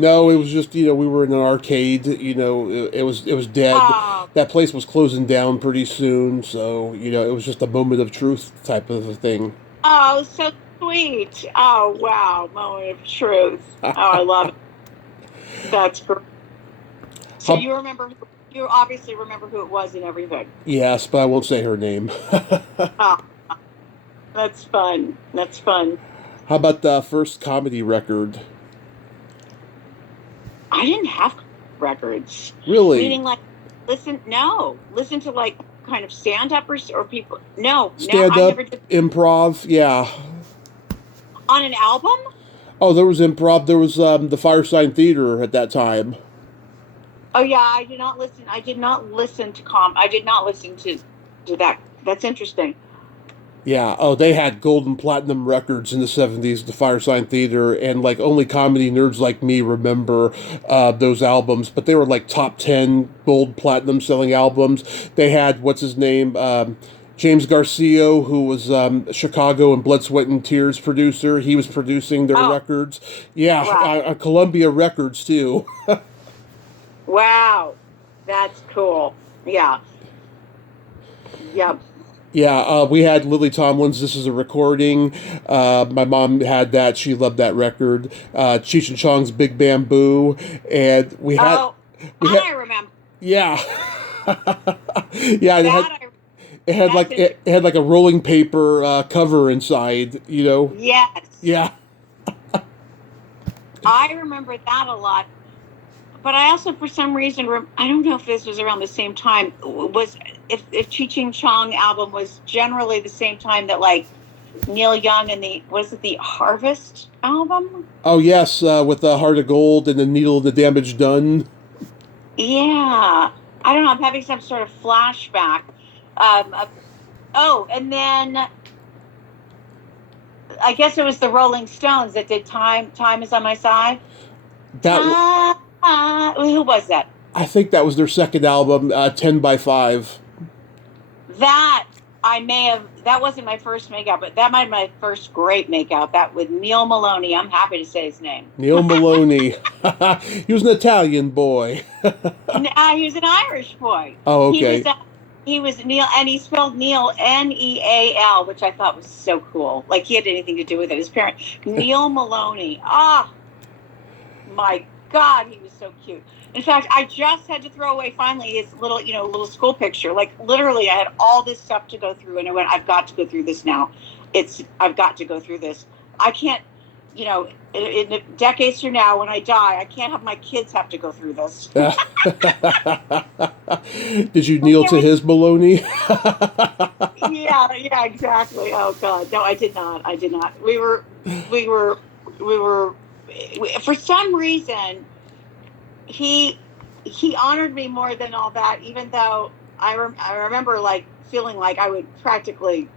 No, it was just, we were in an arcade, it was dead. Oh. That place was closing down pretty soon, so, it was just a moment of truth type of a thing. Oh, so sweet. Oh, wow, moment of truth. Oh, I love it. That's great. So you obviously remember who it was and everything. Yes, but I won't say her name. Oh. That's fun. How about the first comedy record? I didn't have records. Really? Meaning, like, listen to like kind of stand-up or people. No, stand-up, I never did. Improv, yeah. On an album? Oh, there was improv. There was the Firesign Theater at that time. Oh yeah, I did not listen to that. That's interesting. Yeah. Oh, they had gold and platinum records in the 70s, the Firesign Theater, and like only comedy nerds like me remember those albums. But they were like top 10 gold platinum selling albums. They had, what's his name? James Garcia, who was Chicago and Blood, Sweat, and Tears producer. He was producing their records. Yeah, wow. Columbia Records too. Wow, that's cool. Yeah. Yep. Yeah, we had Lily Tomlin's This Is a Recording. My mom had that. She loved that record. Cheech and Chong's Big Bamboo. And we had... I remember. Yeah. Yeah, That I that's in, it had like a rolling paper cover inside. yes, Yeah. I remember that a lot. But I also, for some reason, I don't know if this was around the same time. Was if Cheech and Chong album was generally the same time that like Neil Young and the Harvest album? Oh yes, with the Heart of Gold and the Needle and the Damage Done. Yeah, I don't know. I'm having some sort of flashback. Of, oh, and then I guess it was the Rolling Stones that did "Time." Time is on my side. That Who was that? I think that was their second album, 10 by 5. That I may have. That wasn't my first makeout, but that might be my first great makeout. That with Neil Maloney. I'm happy to say his name. Neil Maloney. He was an Italian boy. He was an Irish boy. Oh, He was. okay. He was Neil, and he spelled Neil Neal, which I thought was so cool. Like he had anything to do with it. His parent, Neil Maloney. Ah, my God, he was so cute. In fact, I just had to throw away finally his little school picture. Like literally, I had all this stuff to go through, and I went, I've got to go through this now. I've got to go through this. I can't, in decades from now, when I die, I can't have my kids have to go through this. Did you kneel to his Maloney? Yeah, exactly. Oh God, no, I did not. I did not. We were, for some reason, he honored me more than all that. Even though I remember like feeling like I would practically,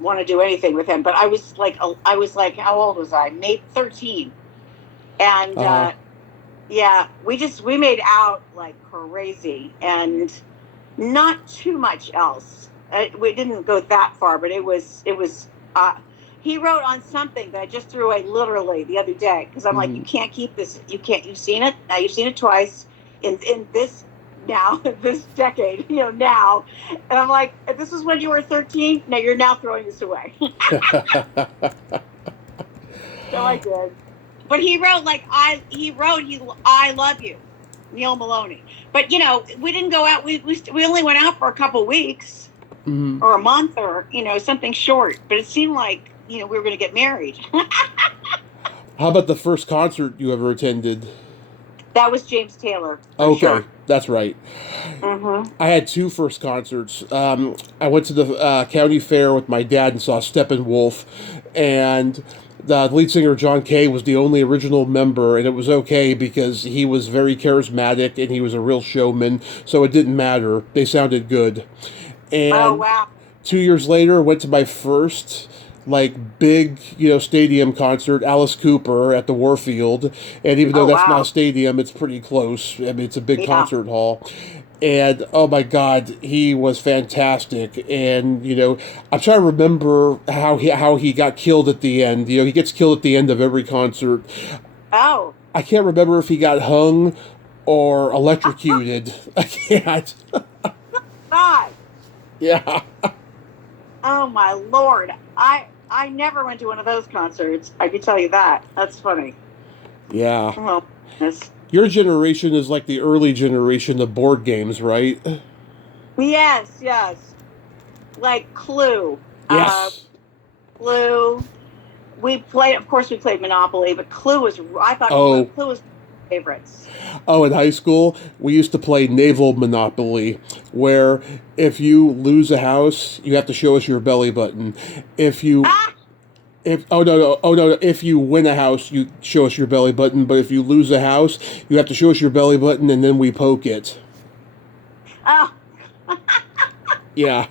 want to do anything with him. But I was like, how old was I? Maybe 13, and yeah, we made out like crazy, and not too much else. We didn't go that far, but it was. He wrote on something that I just threw away literally the other day because I'm like, you can't keep this. You can't. You've seen it now. You've seen it twice in this now this decade. Now, and I'm like, this is when you were 13. No, you're now throwing this away. So I did. But he wrote I love you, Neil Maloney. But we didn't go out. We only went out for a couple weeks or a month or something short. But it seemed like we were going to get married. How about the first concert you ever attended? That was James Taylor. Okay, sure. That's right. Mm-hmm. I had two first concerts. I went to the county fair with my dad and saw Steppenwolf, and the lead singer John Kay was the only original member, and it was okay because he was very charismatic and he was a real showman, so it didn't matter. They sounded good. And Oh wow! 2 years later, went to my first big stadium concert, Alice Cooper at the Warfield, and even though that's not a stadium, it's pretty close. I mean, it's a big concert hall. And oh my God, he was fantastic. And I'm trying to remember how he got killed at the end. He gets killed at the end of every concert. Oh, I can't remember if he got hung or electrocuted. I can't. God! Yeah. Oh my Lord! I never went to one of those concerts. I can tell you that. That's funny. Yeah. Oh, yes. Your generation is like the early generation of board games, right? Yes. Like Clue. Yes. Clue. Of course, we played Monopoly, but Clue was, I thought Clue was my favorites. Oh, in high school, we used to play Naval Monopoly, where if you lose a house, you have to show us your belly button. If you... If you win a house, you show us your belly button. But if you lose a house, you have to show us your belly button, and then we poke it. Oh. Yeah.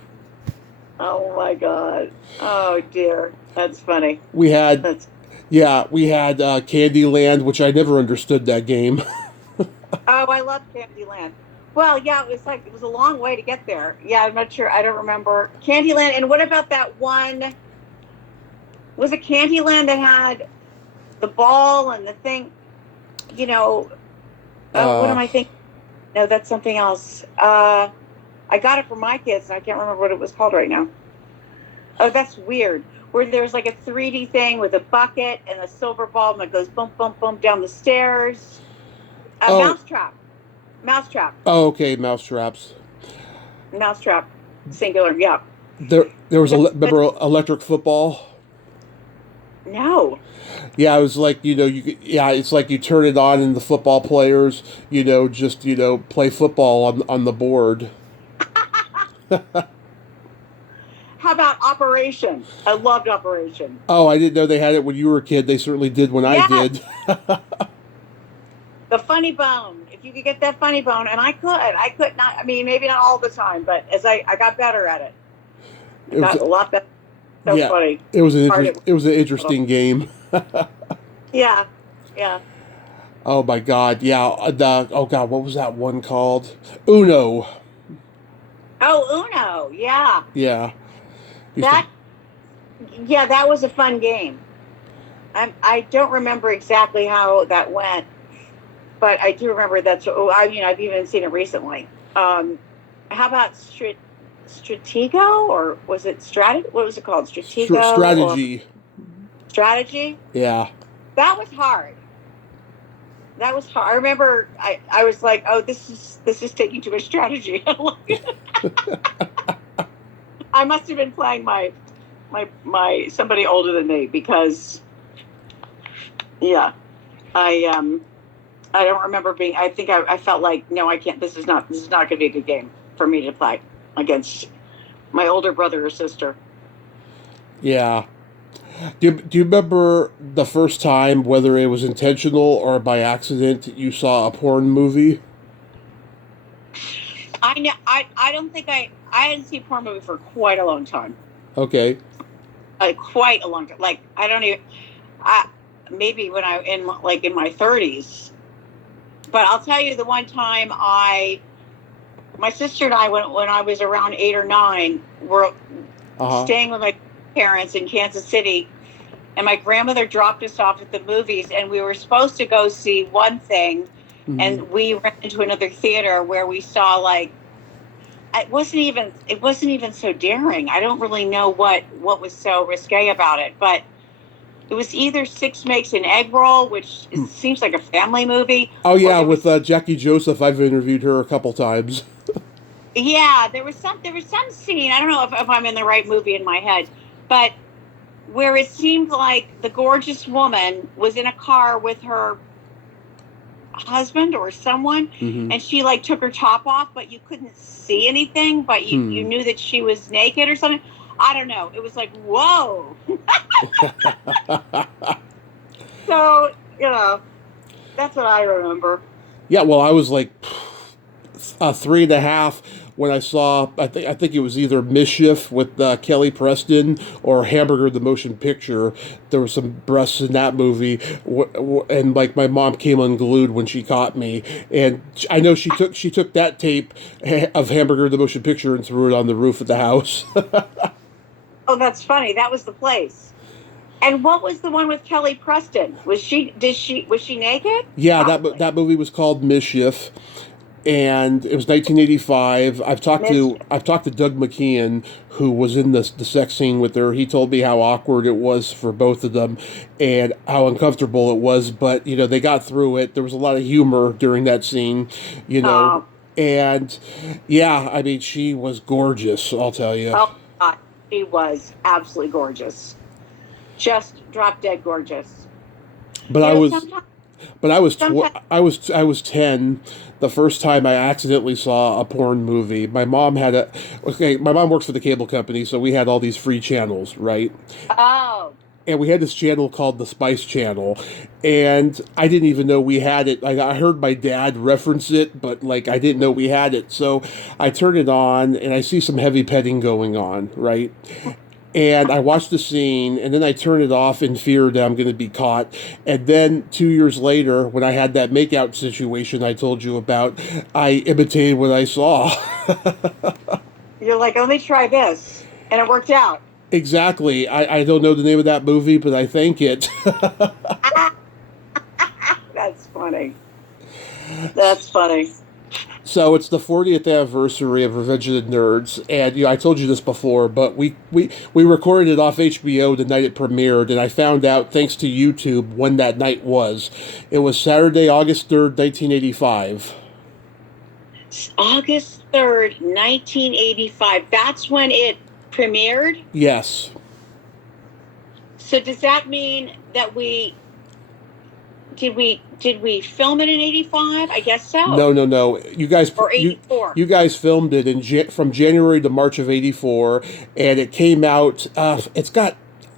Oh my God. Oh dear. That's funny. We had Candyland, which I never understood that game. Oh, I love Candyland. Well, yeah, it was a long way to get there. Yeah, I'm not sure. I don't remember Candyland. And what about that one? Was it Candyland that had the ball and the thing? What am I thinking? No, that's something else. I got it for my kids, and I can't remember what it was called right now. Oh, that's weird. Where there's like a 3D thing with a bucket and a silver ball that goes bump, bump, bump down the stairs. Mousetrap. Oh, okay, Mousetraps. Mousetrap, singular. Yeah. There was But remember electric football. no. Yeah, it was like yeah, it's like you turn it on and the football players just play football on the board. How about Operation? I loved Operation. Oh, I didn't know they had it when you were a kid. They certainly did when I Yes, did. the funny bone. If you could get that funny bone, and I could not. I mean, maybe not all the time, but as I got better at it, I It was got a lot better. So yeah, funny. it was an interesting game. Yeah, yeah. Oh my God, yeah. Oh God, what was that one called? Uno. Oh, Uno. Yeah, Yeah, used to. that. Yeah, that was a fun game. I don't remember exactly how that went, but I do remember that. So I've even seen it recently. How about Stratego, or was it Strat? What was it called? Stratego or Strategy. Strategy? Yeah. That was hard. That was hard. I remember I was like, oh, this is taking too much strategy. I must have been playing my somebody older than me, because yeah, I don't remember being. I think I felt like, no, I can't. This is not going to be a good game for me to play against my older brother or sister. Yeah. Do you remember the first time, whether it was intentional or by accident, you saw a porn movie? I know. I don't think I hadn't seen a porn movie for quite a long time. Okay. Quite a long time. Like, I don't even. Maybe when in my 30s. But I'll tell you, the one time my sister and I, when I was around 8 or 9, were staying with my parents in Kansas City, and my grandmother dropped us off at the movies, and we were supposed to go see one thing, and we went into another theater where we saw, like, it wasn't even so daring. I don't really know what was so risque about it, but it was either Six Makes an Egg Roll, which seems like a family movie. Oh yeah, with Jackie Joseph. I've interviewed her a couple times. Yeah, there was some scene. I don't know if I'm in the right movie in my head, but where it seemed like the gorgeous woman was in a car with her husband or someone, and she, like, took her top off, but you couldn't see anything, but you knew that she was naked or something. I don't know. It was like, whoa. So, that's what I remember. Yeah, well, I was like 3.5 when I saw. I think it was either Mischief with Kelly Preston or Hamburger the Motion Picture. There were some breasts in that movie, and like my mom came unglued when she caught me. And I know she took that tape of Hamburger the Motion Picture and threw it on the roof of the house. Oh, that's funny. That was the place. And what was the one with Kelly Preston? Was she naked? Yeah, that movie was called Mischief, and it was 1985. I've talked to Doug McKeon, who was in the sex scene with her. He told me how awkward it was for both of them, and how uncomfortable it was. But they got through it. There was a lot of humor during that scene, and yeah, I mean, she was gorgeous. I'll tell you. Oh God, she was absolutely gorgeous. Just drop dead gorgeous. But I was 10 the first time I accidentally saw a porn movie. My mom works for the cable company, so we had all these free channels, right? Oh. And we had this channel called the Spice Channel, and I didn't even know we had it. I heard my dad reference it, but like I didn't know we had it. So I turned it on, and I see some heavy petting going on, right? And I watched the scene, and then I turned it off in fear that I'm going to be caught. And then 2 years later, when I had that makeout situation I told you about, I imitated what I saw. You're like, let me try this. And it worked out. Exactly. I don't know the name of that movie, but I think it. That's funny. That's funny. So it's the 40th anniversary of Revenge of the Nerds, and I told you this before, but we recorded it off HBO the night it premiered, and I found out, thanks to YouTube, when that night was. It was Saturday, August 3rd, 1985. August 3rd, 1985. That's when it premiered? Yes. So does that mean that did we film it in 85? I guess so. No. Or 84. You guys filmed it from January to March of '84, and it came out. It's got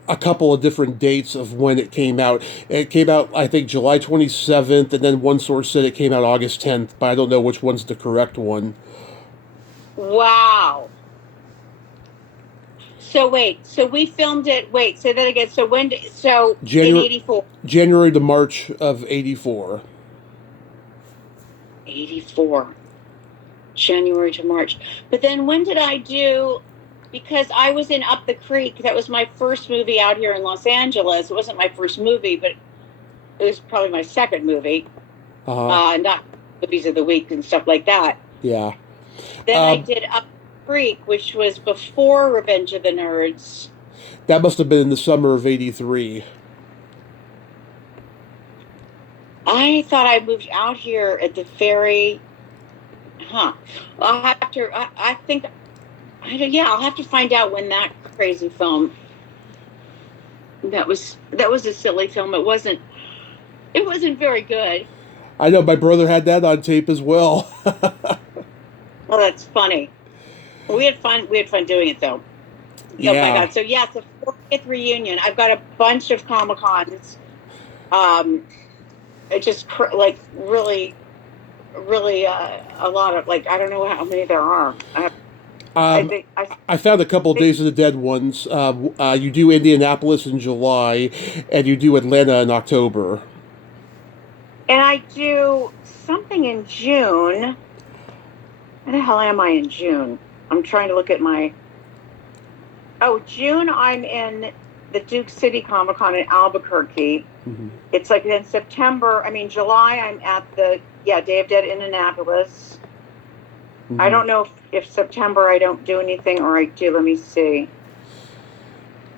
a couple of different dates of when it came out. It came out, I think, July 27th, and then one source said it came out August 10th, but I don't know which one's the correct one. Wow. So we filmed it. Wait, say that again. So in 84. January to March of '84. 84. January to March. But then when did I do, because I was in Up the Creek. That was my first movie out here in Los Angeles. It wasn't my first movie, but it was probably my second movie. Not movies of the week and stuff like that. Yeah. Then I did Up the Creek, which was before Revenge of the Nerds. That must have been in the summer of '83. I thought I moved out here at the very, I'll have to, I think, I'll have to find out when that crazy film, that was a silly film. It wasn't very good. I know, my brother had that on tape as well. Well, that's funny. We had fun doing it though. Yeah. Oh my God. So yeah, it's a 40th reunion. I've got a bunch of Comic-Cons. It just really a lot of, like, I don't know how many there are. I found a couple of Days of the Dead ones. You do Indianapolis in July, and you do Atlanta in October. And I do something in June. Where the hell am I in June? I'm trying to look at my... Oh, June I'm in the Duke City Comic-Con in Albuquerque. Mm-hmm. It's like in July I'm at the Day of Dead in Indianapolis. Mm-hmm. I don't know if September I don't do anything or I do. Let me see.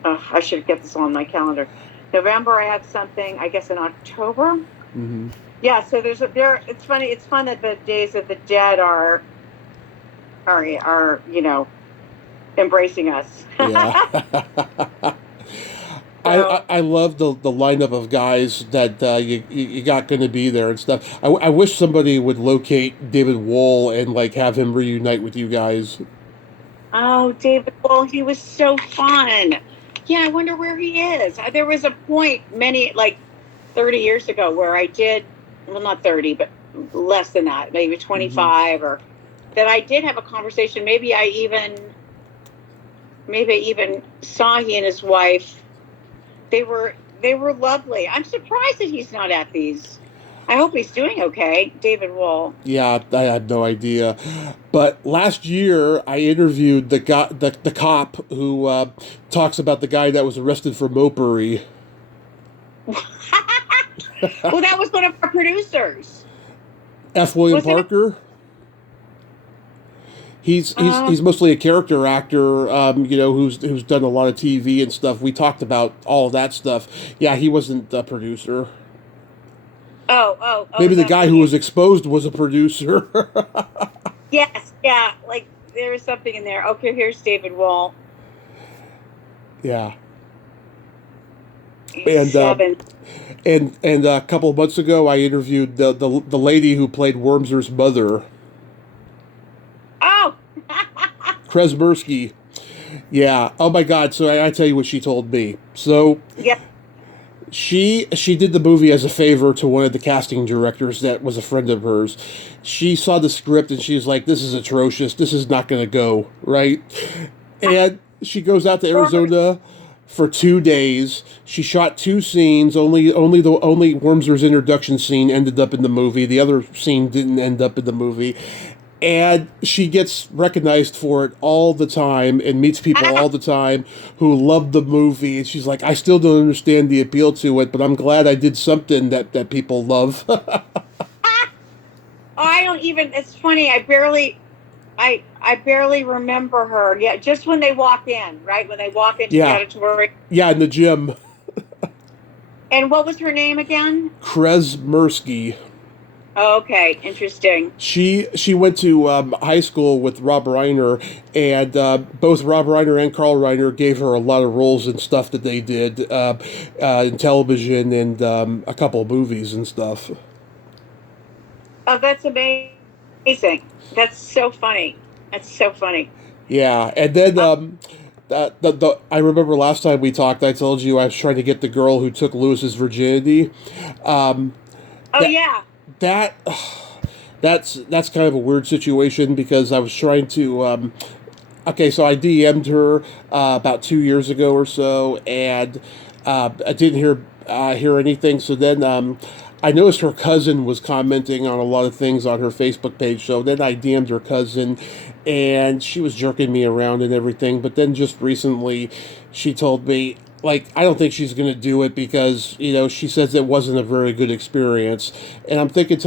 I should get this on my calendar. November I have something, I guess in October. Mm-hmm. Yeah, so it's funny. It's fun that the Days of the Dead are embracing us. Yeah. I love the lineup of guys that you got going to be there and stuff. I wish somebody would locate David Wohl and like have him reunite with you guys. Oh, David Wohl, he was so fun. Yeah, I wonder where he is. There was a point 30 years ago where I did, well, not 30, but less than that, maybe 25, mm-hmm. or that I did have a conversation. Maybe I even saw he and his wife. They were lovely. I'm surprised that he's not at these. I hope he's doing okay, David Wohl. Yeah, I had no idea. But last year, I interviewed the cop who talks about the guy that was arrested for mopery. Well, that was one of our producers. F. William Parker. He's mostly a character actor, who's done a lot of TV and stuff. We talked about all of that stuff. Yeah, he wasn't a producer. Oh. Maybe the guy who was exposed was a producer. Yes, yeah, like there was something in there. Okay, here's David Wohl. Yeah. And a couple of months ago, I interviewed the lady who played Wormser's mother. Oh, Kresmersky. Yeah. Oh my God. So I tell you what she told me. So yeah, she did the movie as a favor to one of the casting directors that was a friend of hers. She saw the script and she's like, "This is atrocious. This is not going to go right." And she goes out to Arizona for 2 days. She shot 2 scenes. Only Wormser's introduction scene ended up in the movie. The other scene didn't end up in the movie. And she gets recognized for it all the time and meets people all the time who love the movie. And she's like, I still don't understand the appeal to it, but I'm glad I did something that people love. I don't even, it's funny, I barely remember her. Yeah, just when they walk in, right? When they walk into the auditorium. Yeah, in the gym. And what was her name again? Kresmersky. Okay, interesting. She went to high school with Rob Reiner, and both Rob Reiner and Carl Reiner gave her a lot of roles and stuff that they did in television and a couple of movies and stuff. Oh, that's amazing. That's so funny. That's so funny. Yeah, and then I remember last time we talked, I told you I was trying to get the girl who took Lewis's virginity. Um, Oh that yeah. that that's kind of a weird situation because I was trying to. Okay, so I DM'd her about 2 years ago or so, and I didn't hear anything. So then I noticed her cousin was commenting on a lot of things on her Facebook page. So then I DM'd her cousin, and she was jerking me around and everything. But then just recently, she told me, like, I don't think she's going to do it because, she says it wasn't a very good experience. And Real. I'm thinking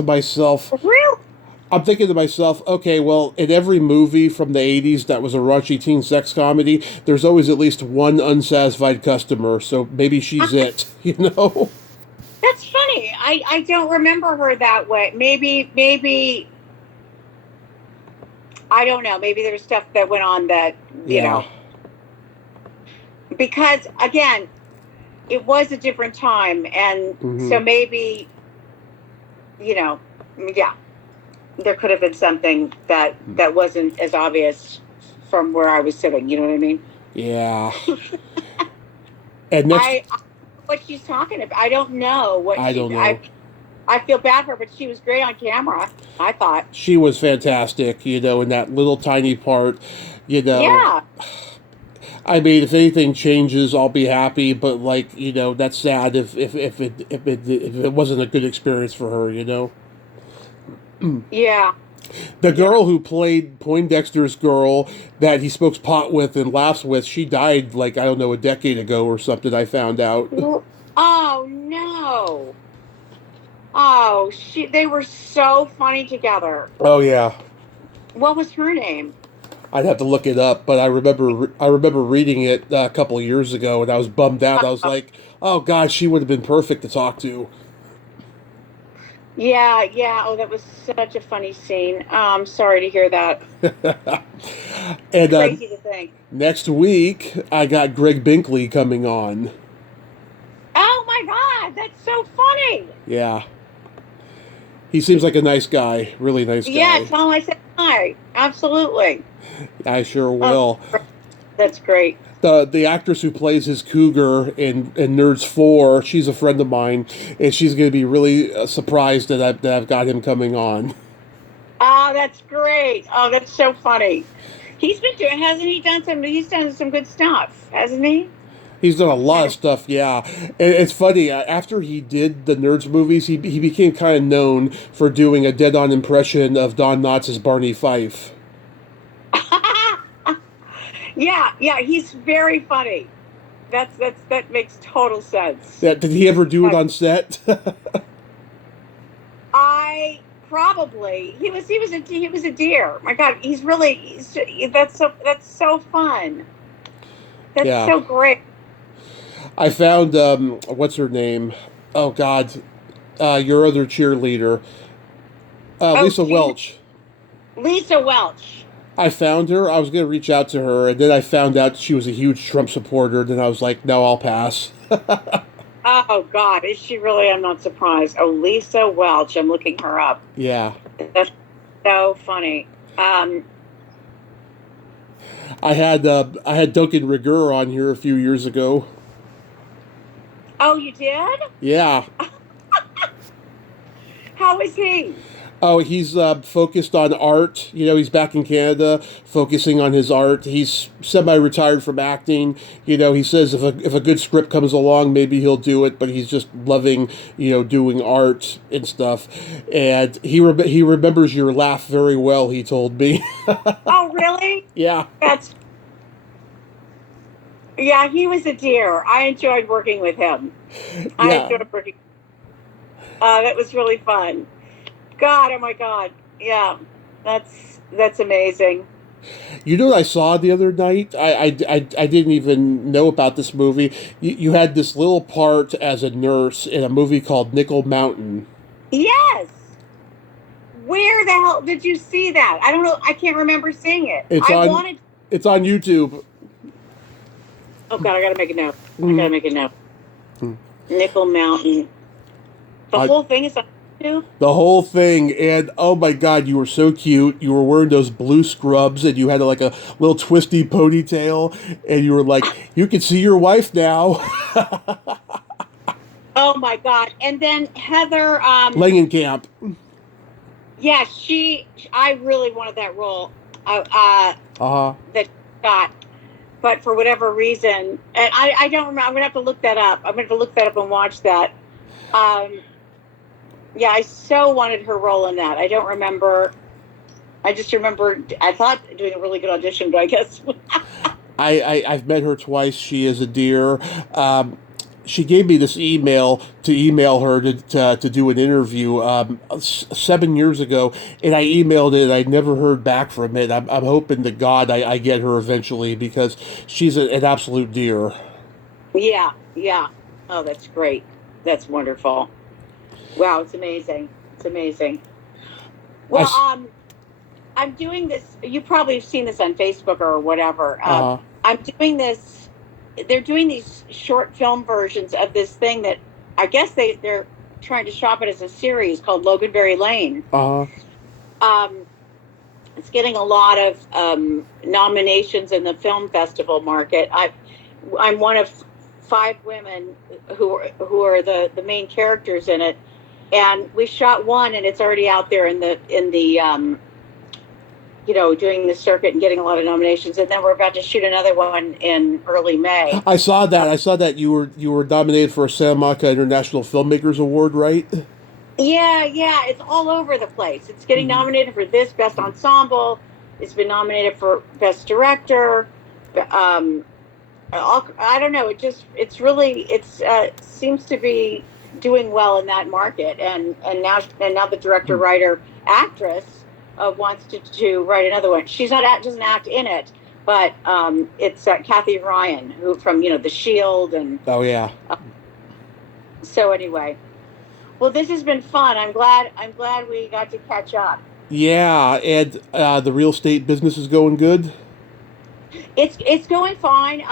to myself, okay, well, in every movie from the 80s that was a raunchy teen sex comedy, there's always at least one unsatisfied customer, so maybe she's it, you know? That's funny. I don't remember her that way. Maybe I don't know. Maybe there was stuff that went on that, Yeah. because again, it was a different time, and so maybe, yeah, there could have been something that wasn't as obvious from where I was sitting. You know what I mean? Yeah. And next, what she's talking about. I don't know what I don't know. I feel bad for her, but she was great on camera, I thought. She was fantastic, in that little tiny part, Yeah. I mean, if anything changes, I'll be happy. But that's sad if it wasn't a good experience for her. Yeah. The girl who played Poindexter's girl that he smokes pot with and laughs with, she died I don't know, a decade ago or something. I found out. Oh no. Oh, they were so funny together. Oh yeah. What was her name? I'd have to look it up, but I remember reading it a couple of years ago, and I was bummed out. I was like, "Oh God, she would have been perfect to talk to." Yeah. Oh, that was such a funny scene. I'm sorry to hear that. And crazy to think. Next week, I got Greg Binkley coming on. Oh my God, that's so funny. Yeah. He seems like a nice guy, really nice guy. Yeah, tell him I said hi. Absolutely. I sure will. Oh, that's great. The actress who plays his cougar in Nerds 4, she's a friend of mine, and she's going to be really surprised that I've got him coming on. Oh, that's great. Oh, that's so funny. He's done some good stuff, hasn't he? He's done a lot of stuff, yeah. And it's funny, after he did the Nerds movies, he became kind of known for doing a dead-on impression of Don Knotts' Barney Fife. Yeah, he's very funny. That makes total sense. Yeah, did he ever do it on set? He was a deer. My God, that's so fun. That's so great. I found what's her name? Oh God, your other cheerleader, Lisa Welch. Lisa Welch. I found her. I was going to reach out to her, and then I found out she was a huge Trump supporter. Then I was like, no, I'll pass. Oh, God. Is she really? I'm not surprised. Oh, Lisa Welch. I'm looking her up. Yeah. That's so funny. I had Duncan Rigueur on here a few years ago. Oh, you did? Yeah. How is he? Oh, he's focused on art. He's back in Canada, focusing on his art. He's semi-retired from acting. He says if a good script comes along, maybe he'll do it. But he's just loving, doing art and stuff. And he remembers your laugh very well. He told me. Oh, really? Yeah. Yeah, he was a dear. I enjoyed working with him. Yeah. That was really fun. God, oh my God. Yeah, that's amazing. You know what I saw the other night? I didn't even know about this movie. You had this little part as a nurse in a movie called Nickel Mountain. Yes. Where the hell did you see that? I don't know. I can't remember seeing it. It's on YouTube. Oh God, I gotta make a note. Nickel Mountain. The whole thing is on YouTube? The whole thing, and oh my God, you were so cute. You were wearing those blue scrubs, and you had like a little twisty ponytail, and you were like, you can see your wife now. Oh my God. And then Heather Langenkamp. Yeah, I really wanted that role. That she got, but for whatever reason, and I don't remember. I'm gonna have to look that up. I'm gonna have to look that up and watch that. Yeah, I so wanted her role in that. I don't remember. I just remember I thought doing a really good audition, but I guess I've met her twice. She is a dear. She gave me this email to email her to do an interview 7 years ago, and I emailed it. I never heard back from it. I'm hoping to God I get her eventually because she's an absolute dear. Yeah. Oh, that's great. That's wonderful. Wow, it's amazing. It's amazing. Well, I'm doing this. You probably have seen this on Facebook or whatever. I'm doing this. They're doing these short film versions of this thing that I guess they're trying to shop it as a series called Loganberry Lane. It's getting a lot of nominations in the film festival market. I'm one of 5 women who are the main characters in it, and we shot one, and it's already out there in the doing the circuit and getting a lot of nominations, and then we're about to shoot another one in early May. I saw that you were nominated for a Santa Monica International Filmmakers Award, right? Yeah, it's all over the place. It's getting nominated for this Best Ensemble. It's been nominated for Best Director. I don't know. It seems to be doing well in that market, and now the director, writer, actress wants to write another one. She's doesn't act in it, but it's Kathy Ryan, who from The Shield and. Oh yeah. So anyway, well, this has been fun. I'm glad we got to catch up. Yeah, and the real estate business is going good. It's going fine.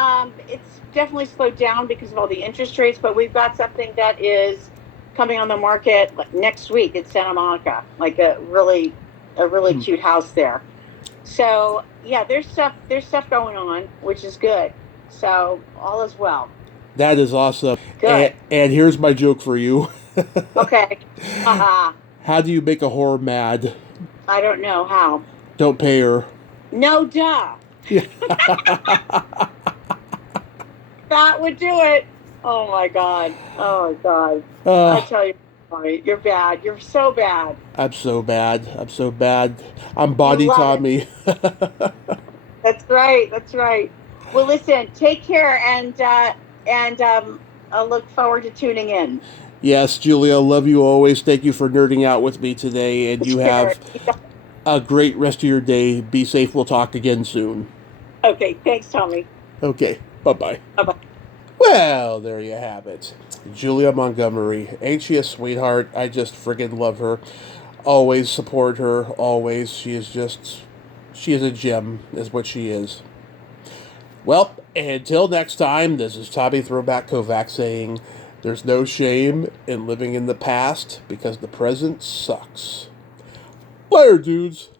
It's definitely slowed down because of all the interest rates, but we've got something that is coming on the market next week in Santa Monica, like a really cute house there. So yeah, there's stuff going on, which is good. So all is well. That is awesome. Good. And here's my joke for you. Okay. How do you make a whore mad? I don't know how. Don't pay her. No, duh. That would do it. Oh my God. I tell you, you're bad. You're so bad. I'm so bad. I'm body Tommy. That's right. Well, listen, take care, and I'll look forward to tuning in. Yes, Julia, love you always. Thank you for nerding out with me today, and you have a great rest of your day. Be safe. We'll talk again soon. Okay, thanks, Tommy. Okay, bye-bye. Bye-bye. Well, there you have it. Julia Montgomery. Ain't she a sweetheart? I just friggin' love her. Always support her. Always. She is a gem, is what she is. Well, until next time, this is Tommy Throwback Kovac saying, there's no shame in living in the past because the present sucks. Later, dudes.